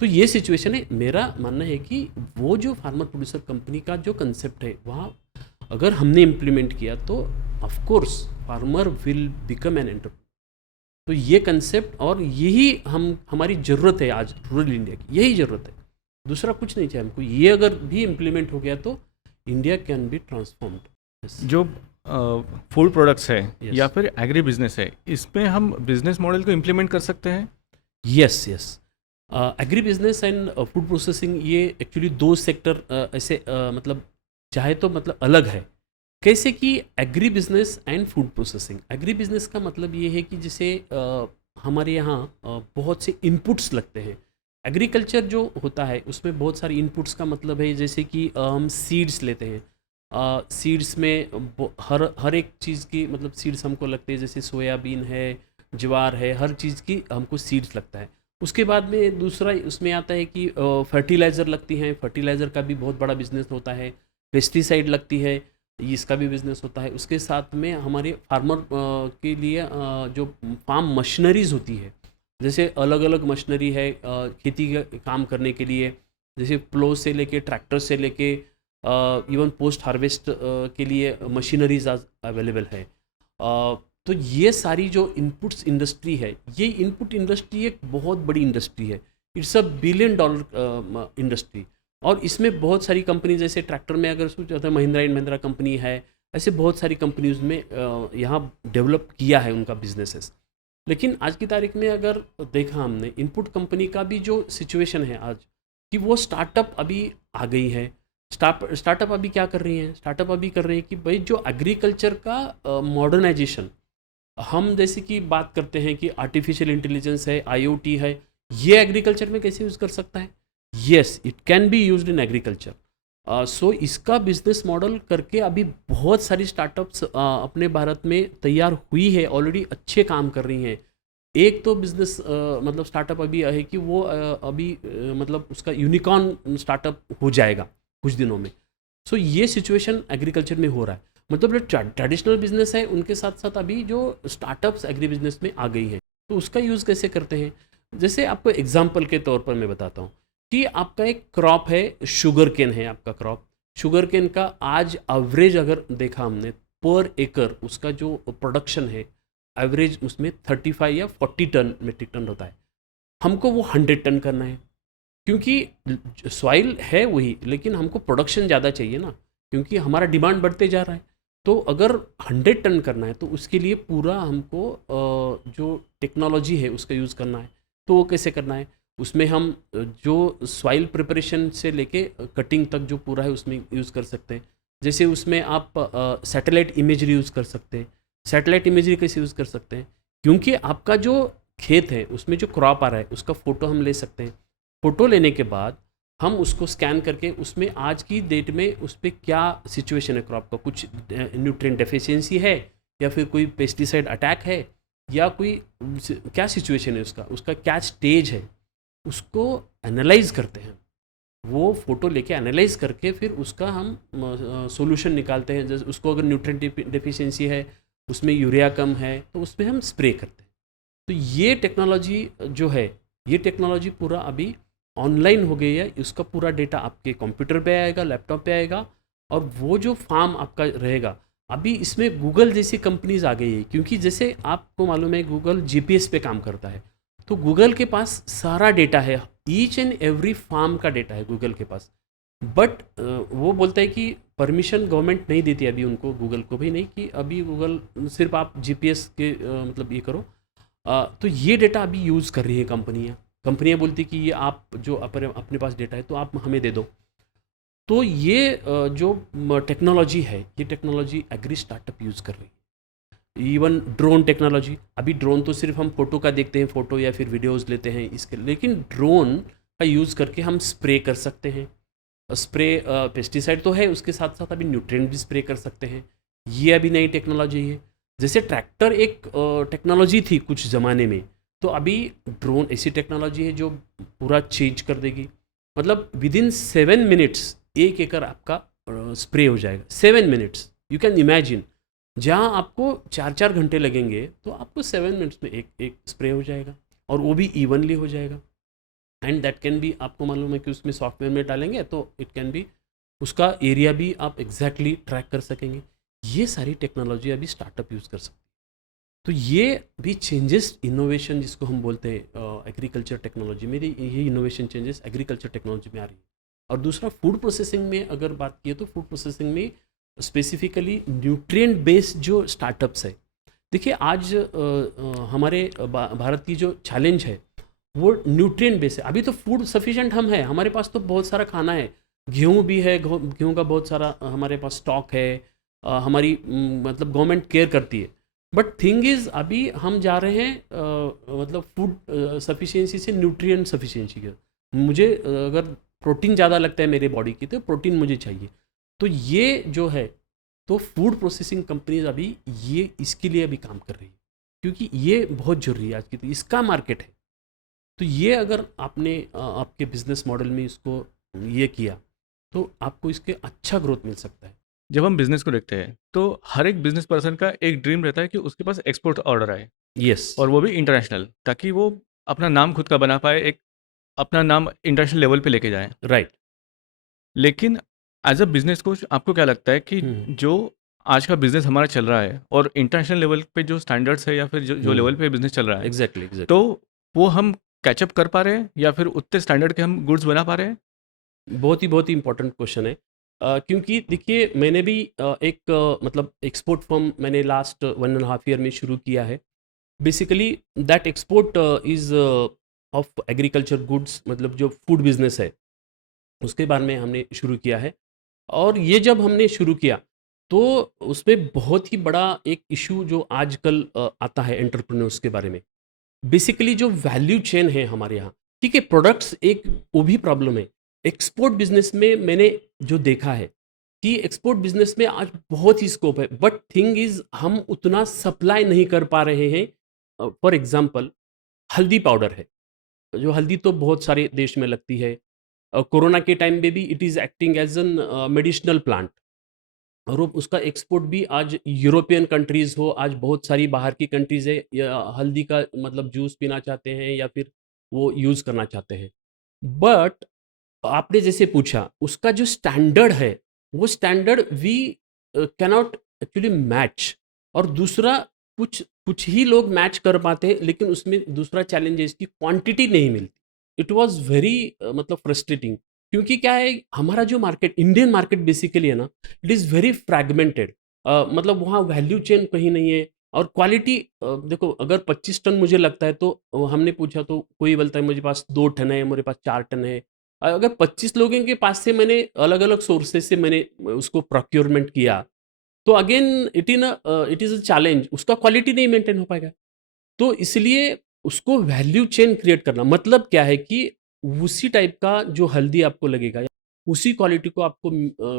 तो ये सिचुएशन है। मेरा मानना है कि वो जो फार्मर प्रोड्यूसर कंपनी का जो कंसेप्ट है, वहाँ अगर हमने इम्प्लीमेंट किया तो of course farmer will become an entrepreneur. तो ये कंसेप्ट, और यही हमारी ज़रूरत है आज रूरल इंडिया की, यही ज़रूरत है। दूसरा कुछ नहीं चाहिए हमको। ये अगर भी इम्प्लीमेंट हो गया तो इंडिया कैन बी ट्रांसफॉर्म्ड। जो फूड प्रोडक्ट्स है Yes. या फिर एग्री बिजनेस है, इसमें हम बिजनेस मॉडल को इम्प्लीमेंट कर सकते हैं। Yes yes, agri business and food processing, ये एक्चुअली दो सेक्टर ऐसे मतलब चाहे तो मतलब अलग है। कैसे कि agri business and food processing, agri business का मतलब ये है कि जैसे हमारे यहाँ बहुत से इनपुट्स लगते हैं। एग्रीकल्चर जो होता है उसमें बहुत सारे इनपुट्स का मतलब है, जैसे कि हम सीड्स लेते हैं। सीड्स में हर एक चीज़ की मतलब सीड्स हमको लगते हैं, जैसे सोयाबीन है, ज्वार है, हर चीज़ की हमको सीड्स लगता है। उसके बाद में दूसरा उसमें आता है कि फर्टिलाइज़र लगती हैं, फर्टिलाइज़र का भी बहुत बड़ा बिजनेस होता है। पेस्टिसाइड लगती है, इसका भी बिजनेस होता है। उसके साथ में हमारे फार्मर के लिए जो फार्म मशीनरीज होती है, जैसे अलग अलग मशीनरी है खेती का काम करने के लिए, जैसे प्लो से लेके ट्रैक्टर से लेके इवन पोस्ट हार्वेस्ट के लिए मशीनरीज आज अवेलेबल है। तो ये सारी जो इनपुट्स इंडस्ट्री है, ये इनपुट इंडस्ट्री एक बहुत बड़ी इंडस्ट्री है। It's $1 billion industry. और इसमें बहुत सारी कंपनी, जैसे ट्रैक्टर में अगर सोचा तो महिंद्रा एंड महिंद्रा कंपनी है, ऐसे बहुत सारी कंपनीज में यहाँ डेवलप किया है उनका बिजनेसेस। लेकिन आज की तारीख में अगर देखा हमने इनपुट कंपनी का भी जो सिचुएशन है आज, कि वो स्टार्टअप अभी आ गई है। स्टार्टअप अभी क्या कर रही हैं? स्टार्टअप अभी कर रही है कि भाई जो एग्रीकल्चर का मॉडर्नाइजेशन, हम जैसे कि बात करते हैं कि आर्टिफिशियल इंटेलिजेंस है, IoT है, ये एग्रीकल्चर में कैसे यूज़ कर सकता है? Yes, it can be used in agriculture. So इसका बिजनेस मॉडल करके अभी बहुत सारी स्टार्टअप्स अपने भारत में तैयार हुई है, ऑलरेडी अच्छे काम कर रही हैं। एक तो बिजनेस मतलब स्टार्टअप अभी है कि वो अभी मतलब उसका यूनिकॉर्न स्टार्टअप हो जाएगा कुछ दिनों में। सो ये सिचुएशन एग्रीकल्चर में हो रहा है। मतलब जो ट्रेडिशनल बिजनेस है उनके साथ साथ अभी जो स्टार्टअप्स एग्री बिजनेस में आ गई हैं, तो उसका यूज़ कैसे करते हैं? जैसे आपको एग्जाम्पल के तौर पर मैं बताता हूँ कि आपका एक क्रॉप है, शुगर केन है आपका क्रॉप। शुगर केन का आज एवरेज अगर देखा हमने पर एकड़, उसका जो प्रोडक्शन है एवरेज उसमें 35 या 40 टन मेट्रिक टन होता है। हमको वो 100 टन करना है, क्योंकि सॉइल है वही, लेकिन हमको प्रोडक्शन ज़्यादा चाहिए ना, क्योंकि हमारा डिमांड बढ़ते जा रहा है। तो अगर 100 टन करना है तो उसके लिए पूरा हमको जो टेक्नोलॉजी है उसका यूज़ करना है। तो वो कैसे करना है? उसमें हम जो सॉइल प्रिपरेशन से लेके कटिंग तक जो पूरा है उसमें यूज़ कर सकते हैं। जैसे उसमें आप सैटेलाइट इमेजरी यूज़ कर सकते हैं। सैटेलाइट इमेजरी कैसे यूज़ कर सकते हैं? क्योंकि आपका जो खेत है उसमें जो क्रॉप आ रहा है उसका फ़ोटो हम ले सकते हैं। फ़ोटो लेने के बाद हम उसको स्कैन करके उसमें आज की डेट में उस पर क्या सिचुएशन है क्रॉप का, कुछ न्यूट्रिएंट डेफिशिएंसी है, या फिर कोई पेस्टिसाइड अटैक है, या कोई क्या सिचुएशन है उसका क्या स्टेज है, उसको एनालाइज करते हैं। वो फ़ोटो लेके एनालाइज करके फिर उसका हम सॉल्यूशन निकालते हैं। जैसे उसको अगर न्यूट्रिएंट डेफिशिएंसी है, उसमें यूरिया कम है, तो उसमें हम स्प्रे करते हैं। तो ये टेक्नोलॉजी जो है, ये टेक्नोलॉजी पूरा अभी ऑनलाइन हो गई है। उसका पूरा डेटा आपके कंप्यूटर पे आएगा, लैपटॉप पे आएगा, और वो जो फार्म आपका रहेगा, अभी इसमें गूगल जैसी कंपनीज आ गई है। क्योंकि जैसे आपको मालूम है गूगल GPS पे काम करता है, तो गूगल के पास सारा डेटा है ईच एंड एवरी फार्म का डेटा है गूगल के पास। बट वो बोलता है कि परमिशन गवर्नमेंट नहीं देती अभी उनको, गूगल को भी नहीं, कि अभी गूगल सिर्फ आप जीपीएस के मतलब ये करो। तो ये डेटा अभी यूज़ कर रही है कंपनियाँ। कंपनियाँ बोलती कि ये आप जो अपने अपने पास डेटा है तो आप हमें दे दो। तो ये जो टेक्नोलॉजी है, ये टेक्नोलॉजी एग्री स्टार्टअप यूज़ कर रही है। इवन ड्रोन टेक्नोलॉजी, अभी ड्रोन तो सिर्फ हम फोटो का देखते हैं, फोटो या फिर वीडियोस लेते हैं इसके, लेकिन ड्रोन का यूज़ करके हम स्प्रे कर सकते हैं। स्प्रे पेस्टिसाइड तो है, उसके साथ साथ अभी न्यूट्रिएंट भी स्प्रे कर सकते हैं। ये अभी नई टेक्नोलॉजी है। जैसे ट्रैक्टर एक टेक्नोलॉजी थी कुछ ज़माने में, तो अभी ड्रोन ऐसी टेक्नोलॉजी है जो पूरा चेंज कर देगी। मतलब विदिन 7 मिनट्स 1 एकड़ आपका स्प्रे हो जाएगा। 7 मिनट्स, यू कैन इमेजिन। जहाँ आपको 4-4 घंटे लगेंगे, तो आपको 7 मिनट्स में एक एक स्प्रे हो जाएगा, और वो भी इवनली हो जाएगा। एंड दैट कैन बी, आपको मालूम है कि उसमें सॉफ्टवेयर में डालेंगे तो इट कैन बी, उसका एरिया भी आप एग्जैक्टली ट्रैक कर सकेंगे। ये सारी टेक्नोलॉजी अभी स्टार्टअप यूज़ कर सकते हैं। तो ये भी चेंजेस, इनोवेशन जिसको हम बोलते हैं एग्रीकल्चर टेक्नोलॉजी में, ये इनोवेशन चेंजेस एग्रीकल्चर टेक्नोलॉजी में आ रही है। और दूसरा फूड प्रोसेसिंग में अगर बात की तो फूड प्रोसेसिंग में स्पेसिफिकली न्यूट्रिएंट बेस्ड जो स्टार्टअप्स है। देखिए आज हमारे भारत की जो चैलेंज है वो न्यूट्रिएंट बेस है। अभी तो फूड सफिशिएंट हम है, हमारे पास तो बहुत सारा खाना है, गेहूँ भी है, गेहूँ का बहुत सारा हमारे पास स्टॉक है। हमारी मतलब गवर्नमेंट केयर करती है। बट थिंग इज़ अभी हम जा रहे हैं मतलब फूड सफिशिएंसी से न्यूट्रिएंट सफिशिएंसी के। मुझे अगर प्रोटीन ज़्यादा लगता है मेरे बॉडी की, तो प्रोटीन मुझे चाहिए। तो ये जो है, तो फूड प्रोसेसिंग कंपनीज अभी ये इसके लिए अभी काम कर रही है, क्योंकि ये बहुत ज़रूरी है आज की, तो इसका मार्केट है। तो ये अगर आपने आपके बिजनेस मॉडल में इसको ये किया, तो आपको इसके अच्छा ग्रोथ मिल सकता है। जब हम बिज़नेस को देखते हैं, तो हर एक बिज़नेस पर्सन का एक ड्रीम रहता है कि उसके पास एक्सपोर्ट ऑर्डर आए, यस। और वो भी इंटरनेशनल, ताकि वो अपना नाम खुद का बना पाए, एक अपना नाम इंटरनेशनल लेवल पे लेके जाएँ। राइट। लेकिन एज़ अ बिज़नेस कोच आपको क्या लगता है कि जो आज का बिज़नेस हमारा चल रहा है और इंटरनेशनल लेवल पे जो स्टैंडर्ड्स है या फिर जो लेवल पे बिज़नेस चल रहा है, एग्जैक्टली एग्जैक्टली। तो वो हम कैचअप कर पा रहे हैं या फिर उतने स्टैंडर्ड के हम गुड्स बना पा रहे हैं? बहुत ही इंपॉर्टेंट क्वेश्चन है। क्योंकि देखिए मैंने भी एक मतलब एक्सपोर्ट फर्म मैंने लास्ट 1.5 ईयर में शुरू किया है। Basically that export is of agriculture goods, मतलब जो फूड बिजनेस है उसके बारे में हमने शुरू किया है। और ये जब हमने शुरू किया, तो उसमें बहुत ही बड़ा एक इशू जो आजकल आता है एंटरप्रेन्योर्स के बारे में। बेसिकली जो वैल्यू चेन है हमारे यहाँ, ठीक है, प्रोडक्ट्स एक वो भी प्रॉब्लम है। एक्सपोर्ट बिजनेस में मैंने जो देखा है कि एक्सपोर्ट बिजनेस में आज बहुत ही स्कोप है, बट थिंग इज हम उतना सप्लाई नहीं कर पा रहे हैं। फॉर एग्जांपल, हल्दी पाउडर है, जो हल्दी तो बहुत सारे देश में लगती है। कोरोना के टाइम में भी it is acting as an medicinal plant, और वो उसका एक्सपोर्ट भी आज यूरोपियन कंट्रीज़ हो, आज बहुत सारी बाहर की कंट्रीज़ है, या हल्दी का मतलब जूस पीना चाहते हैं या फिर वो यूज़ करना चाहते हैं। बट आपने जैसे पूछा, उसका जो स्टैंडर्ड है, वो standard we cannot actually match. और दूसरा, कुछ कुछ ही लोग मैच कर पाते हैं, लेकिन उसमें दूसरा चैलेंज है, इसकी क्वांटिटी नहीं मिलती। इट वाज़ वेरी मतलब फ्रस्ट्रेटिंग। क्योंकि क्या है, हमारा जो मार्केट, इंडियन मार्केट बेसिकली है ना, इट इज़ वेरी फ्रैगमेंटेड। मतलब वहाँ वैल्यू चेन कहीं नहीं है। और क्वालिटी देखो, अगर 25 टन मुझे लगता है, तो हमने पूछा तो कोई बोलता है मेरे पास 2 टन है, मेरे पास 4 टन है। अगर 25 लोगों के पास से मैंने अलग-अलग सोर्सेज़ से मैंने उसको प्रोक्योरमेंट किया, तो again it is a challenge, उसका क्वालिटी नहीं मेंटेन हो पाएगा। तो इसलिए उसको वैल्यू चेन क्रिएट करना, मतलब क्या है कि उसी टाइप का जो हल्दी आपको लगेगा, या उसी क्वालिटी को आपको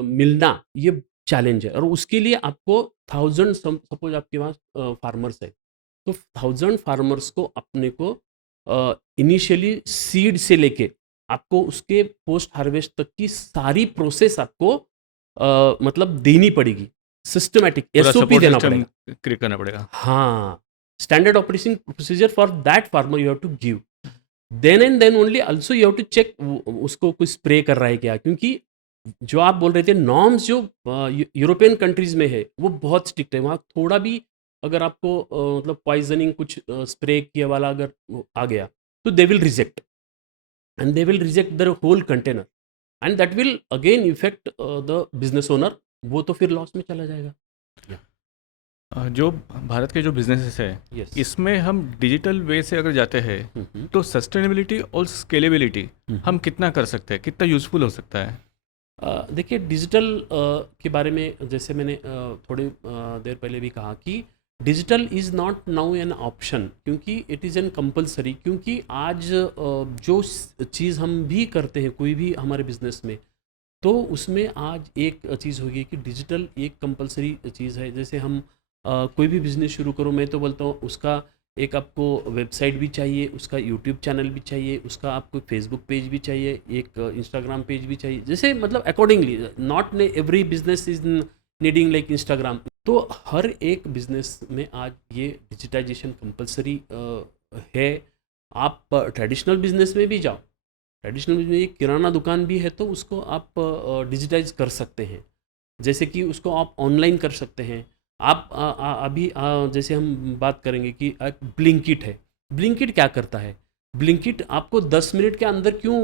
मिलना, ये चैलेंज है। और उसके लिए आपको 1000 सपोज़ आपके पास फार्मर्स है, तो 1000 फार्मर्स को अपने को इनिशियली सीड से लेके आपको उसके पोस्ट हार्वेस्ट तक की सारी प्रोसेस आपको मतलब देनी पड़ेगी। सिस्टमैटिक पूरा एसओपी सपोर्ट देना सिस्टम पड़ेगा। क्रिएट करना पड़ेगा। हाँ, standard operating procedure for that farmer you have to give. Then and then only also you have to check उसको कोई स्प्रे कर रहा है क्या? क्योंकि जो आप बोल रहे थे नॉर्म्स जो यूरोपियन कंट्रीज में है, वो बहुत स्ट्रिक्ट है। वहाँ थोड़ा भी अगर आपको मतलब पॉइजनिंग कुछ स्प्रे किया वाला अगर आ गया, तो they will reject. and they will reject their whole container, and that will again affect the business owner. वो तो फिर लॉस में चला जाएगा. Yeah. जो भारत के जो बिजनेसेस है, Yes. इसमें हम डिजिटल वे से अगर जाते हैं हम्म. तो सस्टेनेबिलिटी और स्केलेबिलिटी हम कितना कर सकते हैं, कितना यूज़फुल हो सकता है? देखिए डिजिटल के बारे में जैसे मैंने थोड़ी देर पहले भी कहा कि digital is not now an option, क्योंकि इट इज़ एन कंपलसरी. क्योंकि आज जो चीज़ हम भी करते हैं कोई भी हमारे बिजनेस में, तो उसमें आज एक चीज़ होगी कि डिजिटल एक कंपलसरी चीज़ है. जैसे हम कोई भी बिज़नेस शुरू करो, मैं तो बोलता हूँ उसका एक आपको वेबसाइट भी चाहिए, उसका यूट्यूब चैनल भी चाहिए, उसका आपको फेसबुक पेज भी चाहिए, एक इंस्टाग्राम पेज भी चाहिए. जैसे मतलब accordingly, not every business is needing like Instagram. तो हर एक बिजनेस में आज ये डिजिटाइजेशन कंपलसरी है. आप ट्रेडिशनल बिजनेस में भी जाओ, ट्रेडिशनल बिजनेस में एक किराना दुकान भी है तो उसको आप डिजिटाइज कर सकते हैं. जैसे कि उसको आप ऑनलाइन कर सकते हैं. आप अभी जैसे हम बात करेंगे कि ब्लिंकिट है. ब्लिंकिट क्या करता है? ब्लिंकिट आपको 10 मिनट के अंदर क्यों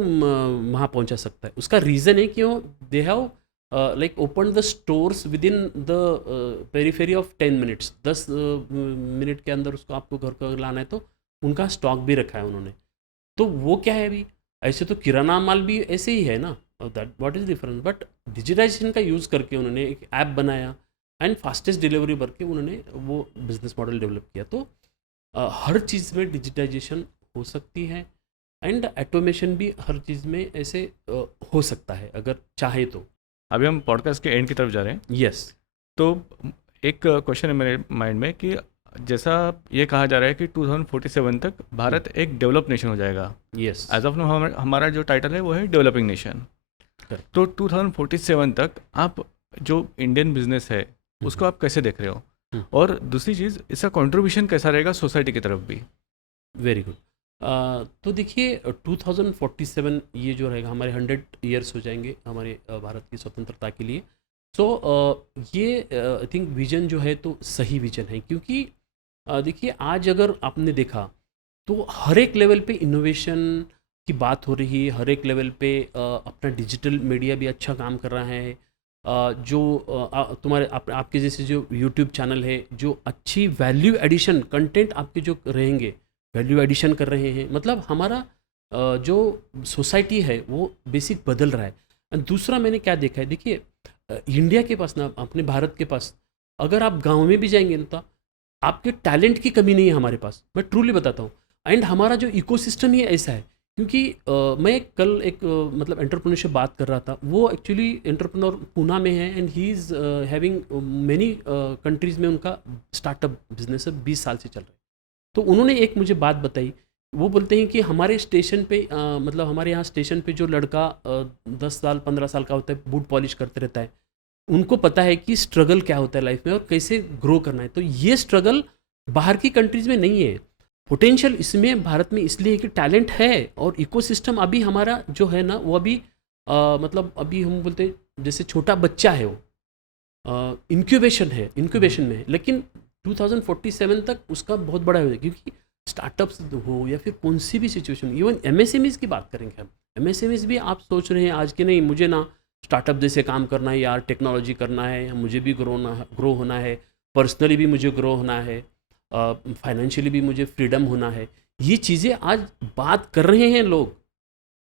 वहाँ पहुँचा सकता है? उसका रीज़न है कि दे have like open the stores with in the periphery of 10 minutes. 10 minute के अंदर उसको आपको घर को लाना है तो उनका स्टॉक भी रखा है उन्होंने. तो वो क्या है अभी? ऐसे तो किराना माल भी ऐसे ही है ना. That what is difference? But digitisation का यूज़ करके उन्होंने एक ऐप बनाया एंड फास्टेस्ट डिलीवरी करके उन्होंने वो बिजनेस मॉडल डेवलप किया. तो हर चीज़ में डिजिटाइजेशन हो सकती है एंड ऑटोमेशन भी हर चीज़ में ऐसे हो सकता है अगर चाहे तो. अभी हम पॉडकास्ट के एंड की तरफ जा रहे हैं. यस. तो एक क्वेश्चन है मेरे माइंड में कि जैसा ये कहा जा रहा है कि 2047 तक भारत एक डेवलप नेशन हो जाएगा. यस. एज ऑफ नाउ हमारा जो टाइटल है वो है डेवलपिंग नेशन. Correct. तो 2047 तक आप जो इंडियन बिजनेस है उसको आप कैसे देख रहे हो? और दूसरी चीज़, इसका कंट्रीब्यूशन कैसा रहेगा सोसाइटी की तरफ भी? Very good. तो देखिए 2047 ये जो रहेगा, हमारे 100 ईयर्स हो जाएंगे हमारे भारत की स्वतंत्रता के लिए. सो ये आई थिंक विजन जो है तो सही विजन है. क्योंकि देखिए आज अगर आपने देखा तो हर एक लेवल पे इनोवेशन की बात हो रही है. हर एक लेवल पे अपना डिजिटल मीडिया भी अच्छा काम कर रहा है. जो तुम्हारे आपके जैसे जो यूट्यूब चैनल है जो अच्छी वैल्यू एडिशन कंटेंट आपके जो रहेंगे, वैल्यू एडिशन कर रहे हैं. मतलब हमारा जो सोसाइटी है वो बेसिक बदल रहा है. और दूसरा मैंने क्या देखा है, देखिए इंडिया के पास ना, अपने भारत के पास अगर आप गांव में भी जाएंगे ना तो आपके टैलेंट की कमी नहीं है हमारे पास. मैं ट्रूली बताता हूँ. एंड हमारा जो इकोसिस्टम ही ऐसा है. क्योंकि मैं कल एक मतलब एंटरप्रेन्योरशिप बात कर रहा था. वो एक्चुअली एंटरप्रेन्योर पूना में है and he is having many countries में उनका स्टार्टअप बिजनेस है, 20 साल से चल रहा है. तो उन्होंने एक मुझे बात बताई. वो बोलते हैं कि हमारे स्टेशन पे मतलब हमारे यहाँ स्टेशन पे जो लड़का 10 साल 15 साल का होता है, बूट पॉलिश करते रहता है, उनको पता है कि स्ट्रगल क्या होता है लाइफ में और कैसे ग्रो करना है. तो ये स्ट्रगल बाहर की कंट्रीज़ में नहीं है. पोटेंशियल इसमें भारत में इसलिए कि टैलेंट है और इकोसिस्टम अभी हमारा जो है ना वो अभी मतलब अभी हम बोलते हैं जैसे छोटा बच्चा है, वो इंक्यूबेशन में है. लेकिन 2047 तक उसका बहुत बड़ा हो जाएगा. क्योंकि स्टार्टअप्स हो या फिर कौन सी भी सिचुएशन, इवन एमएसएमईज की बात करेंगे हम. एमएसएमईज भी आप सोच रहे हैं आज के, नहीं मुझे ना स्टार्टअप जैसे काम करना है यार, टेक्नोलॉजी करना है, मुझे भी ग्रो होना है, पर्सनली भी मुझे ग्रो होना है, फाइनेंशियली भी मुझे फ्रीडम होना है. ये चीज़ें आज बात कर रहे हैं लोग.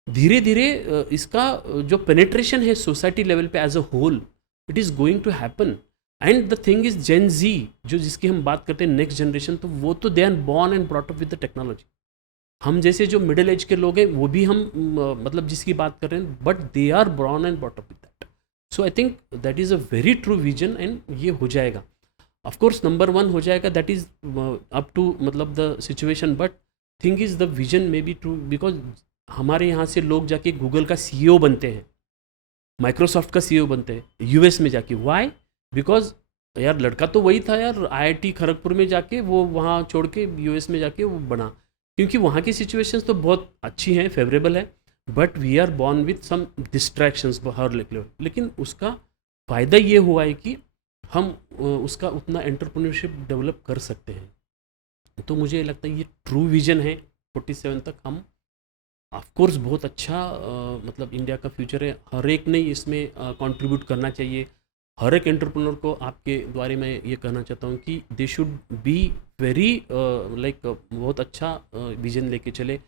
धीरे धीरे इसका जो पेनेट्रेशन है सोसाइटी लेवल पे as a whole, it is going to happen. And the thing is Gen Z, जो जिसकी हम बात करते हैं नेक्स्ट जनरेशन, तो वो तो they are born and brought up with the technology. हम जैसे जो मिडिल एज के लोग हैं वो भी हम मतलब जिसकी बात कर रहे हैं, but they are born and brought up with that. So I think that is a very true vision and ये हो जाएगा. ऑफ कोर्स नंबर 1 हो जाएगा, दैट इज़ अप टू मतलब the situation. But thing is the vision may be true, because हमारे यहाँ से लोग जाके गूगल का CEO बनते हैं, माइक्रोसॉफ्ट का CEO बनते हैं US में जाके. वाई? बिकॉज यार लड़का तो वही था यार, IIT खड़गपुर में जाके वो वहाँ छोड़ के US में जाके वो बना. क्योंकि वहाँ की सिचुएशंस तो बहुत अच्छी हैं, फेवरेबल है. But we are born with some distractions हर लेवल. लेकिन उसका फ़ायदा ये हुआ है कि हम उसका उतना एंटरप्रेन्योरशिप डेवलप कर सकते हैं. तो मुझे लगता है ये ट्रू विजन है. 47 तक हम ऑफ कोर्स बहुत अच्छा मतलब इंडिया का फ्यूचर है, हर एक ने इसमें कंट्रीब्यूट करना चाहिए। हर एक एंटरप्रेन्योर को आपके द्वारा मैं ये कहना चाहता हूँ कि they should be very like बहुत अच्छा विजन लेके चले।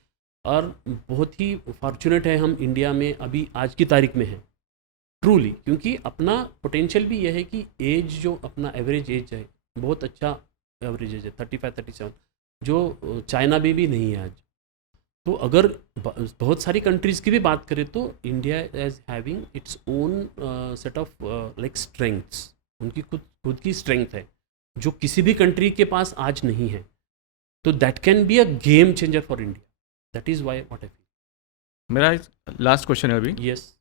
और बहुत ही फॉर्चुनेट है हम इंडिया में अभी आज की तारीख में हैं ट्रूली, क्योंकि अपना पोटेंशियल भी यह है कि एज जो अपना एवरेज एज है बहुत अच्छा एवरेज एज है 35-37, जो चाइना में भी नहीं है आज। तो अगर बहुत सारी कंट्रीज़ की भी बात करें तो India as having its own set of like strengths, उनकी खुद खुद की स्ट्रेंथ है जो किसी भी कंट्री के पास आज नहीं है। तो that can be a game changer for India, that is why what I मेरा लास्ट क्वेश्चन है अभी फील। यस।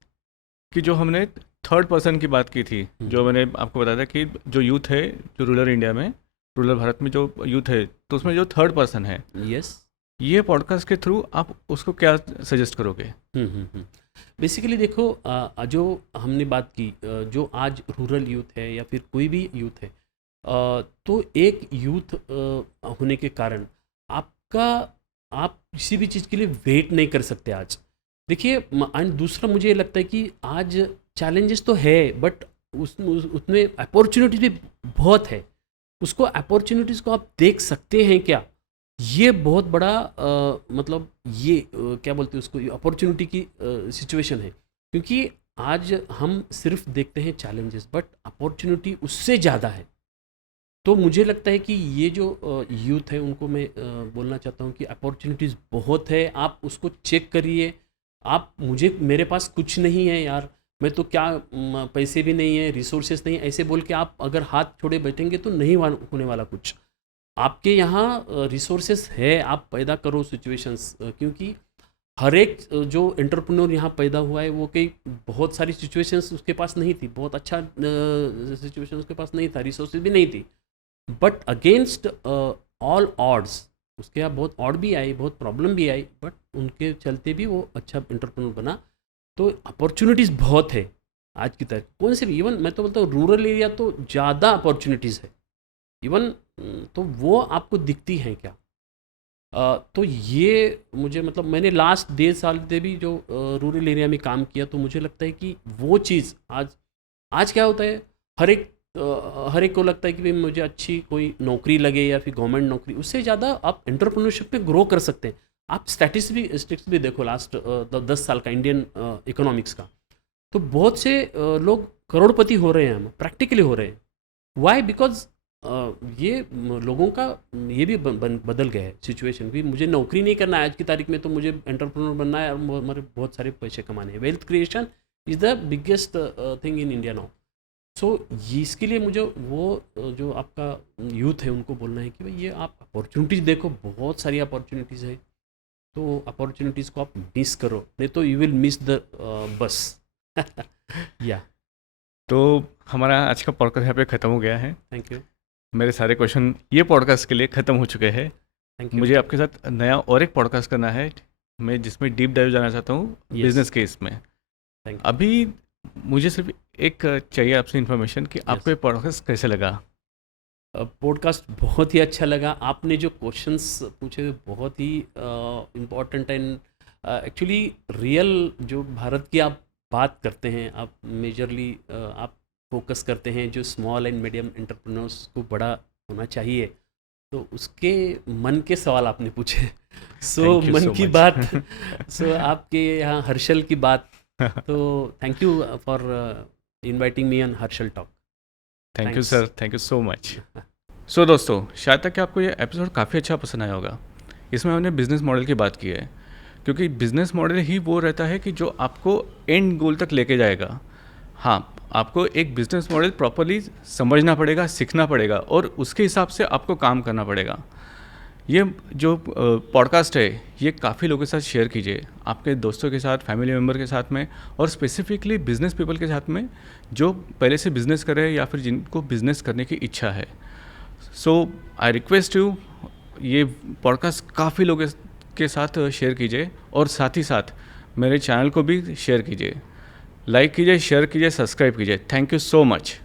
कि जो हमने थर्ड पर्सन की बात की थी, जो मैंने आपको बताया था कि जो यूथ है, जो रूरल इंडिया में, रूरल भारत में जो यूथ है, तो उसमें जो थर्ड पर्सन है, यस। ये पॉडकास्ट के थ्रू आप उसको क्या सजेस्ट करोगे? बेसिकली देखो, जो हमने बात की, जो आज रूरल यूथ है या फिर कोई भी यूथ है, तो एक यूथ होने के कारण आपका आप किसी भी चीज़ के लिए वेट नहीं कर सकते आज। देखिए, एंड दूसरा मुझे ये लगता है कि आज चैलेंजेस तो है बट उसमें अपॉर्चुनिटीज भी बहुत है। उसको अपॉर्चुनिटीज़ को आप देख सकते हैं क्या, ये बहुत बड़ा मतलब ये क्या बोलते हैं उसको, अपॉर्चुनिटी की सिचुएशन है। क्योंकि आज हम सिर्फ देखते हैं चैलेंजेस बट अपॉर्चुनिटी उससे ज़्यादा है। तो मुझे लगता है कि ये जो यूथ है उनको मैं बोलना चाहता हूँ कि अपॉर्चुनिटीज़ बहुत है, आप उसको चेक करिए। आप मेरे पास कुछ नहीं है यार, मैं तो क्या पैसे भी नहीं है, रिसोर्सेज नहीं है, ऐसे बोल के आप अगर हाथ छोड़े बैठेंगे तो नहीं होने वाला कुछ। आपके यहाँ रिसोर्सेस है, आप पैदा करो सिचुएशंस, क्योंकि हर एक जो एंटरप्रेन्योर यहाँ पैदा हुआ है वो कई बहुत सारी सिचुएशंस उसके पास नहीं थी, बहुत अच्छा सिचुएशन उसके पास नहीं था, रिसोर्सेज भी नहीं थी, बट अगेंस्ट ऑल ऑड्स उसके यहाँ बहुत ऑड भी आई, बहुत प्रॉब्लम भी आई, बट उनके चलते भी वो अच्छा एंटरप्रेन्योर बना। तो अपॉर्चुनिटीज़ बहुत है आज की तारीख, कौन से भी, इवन मैं तो बोलता हूँ रूरल एरिया तो ज़्यादा अपॉर्चुनिटीज़ है इवन, तो वो आपको दिखती हैं क्या? तो ये मुझे मतलब मैंने लास्ट 1.5 साल से भी जो रूरल एरिया में काम किया, तो मुझे लगता है कि वो चीज़ आज क्या होता है, हर एक को लगता है कि भाई मुझे अच्छी कोई नौकरी लगे या फिर गवर्नमेंट नौकरी, उससे ज़्यादा आप एंटरप्रेन्योरशिप में ग्रो कर सकते हैं। आप स्टैटिस्टिक्स भी देखो लास्ट 10 साल का इंडियन इकोनॉमिक्स का, तो बहुत से लोग करोड़पति हो रहे हैं, हम प्रैक्टिकली हो रहे हैं। वाई? बिकॉज ये लोगों का ये भी बदल गया है सिचुएशन भी, मुझे नौकरी नहीं करना है आज की तारीख में, तो मुझे एंटरप्रेन्योर बनना है और हमारे बहुत सारे पैसे कमाने हैं। Wealth creation is the biggest thing in India now. So इसके लिए मुझे वो जो आपका यूथ है उनको बोलना है कि भाई ये आप अपॉर्चुनिटीज़ देखो, बहुत सारी अपॉर्चुनिटीज़ है, तो अपॉर्चुनिटीज़ को आप मिस करो, नहीं तो you will miss the bus. या तो हमारा आज का पॉडकास्ट यहाँ पे ख़त्म हो गया है। Thank you. मेरे सारे क्वेश्चन ये पॉडकास्ट के लिए ख़त्म हो चुके हैं। Thank you. मुझे आपके साथ नया और एक पॉडकास्ट करना है, मैं जिसमें डीप डाइव जाना चाहता हूँ बिजनेस केस में। Thank you. अभी मुझे सिर्फ एक चाहिए आपसे इन्फॉर्मेशन कि आपको ये पॉडकास्ट कैसे लगा? पॉडकास्ट बहुत ही अच्छा लगा। आपने जो क्वेश्चंस पूछे बहुत ही इम्पोर्टेंट एंड एक्चुअली रियल जो भारत की आप बात करते हैं, आप मेजरली आप फोकस करते हैं जो स्मॉल एंड मीडियम एंटरप्रेन्योर्स को बड़ा होना चाहिए, तो उसके मन के सवाल आपने पूछे। सो Thank you मन so की much. बात सो आपके यहाँ हर्षल की बात, तो thank you for inviting me on Harshal talk. Thank you Thanks. Sir, thank you so much. So दोस्तों, शायद तक कि आपको ये एपिसोड काफ़ी अच्छा पसंद आया होगा। इसमें हमने बिज़नेस मॉडल की बात की है, क्योंकि बिज़नेस मॉडल ही वो रहता है कि जो आपको एंड गोल तक लेके जाएगा। हाँ, आपको एक बिज़नेस मॉडल प्रॉपरली समझना पड़ेगा, सीखना पड़ेगा और उसके हिसाब से आपको काम करना पड़ेगा। ये जो पॉडकास्ट है ये काफ़ी लोगों के साथ शेयर कीजिए, आपके दोस्तों के साथ, फैमिली मेम्बर के साथ में, और स्पेसिफिकली बिजनेस पीपल के साथ में जो पहले से बिज़नेस कर रहे हैं या फिर जिनको बिज़नेस करने की इच्छा है। सो आई रिक्वेस्ट यू, ये पॉडकास्ट काफ़ी लोगों के साथ शेयर कीजिए और साथ ही साथ मेरे चैनल को भी शेयर कीजिए, लाइक कीजिए, शेयर कीजिए, सब्सक्राइब कीजिए। Thank you so much.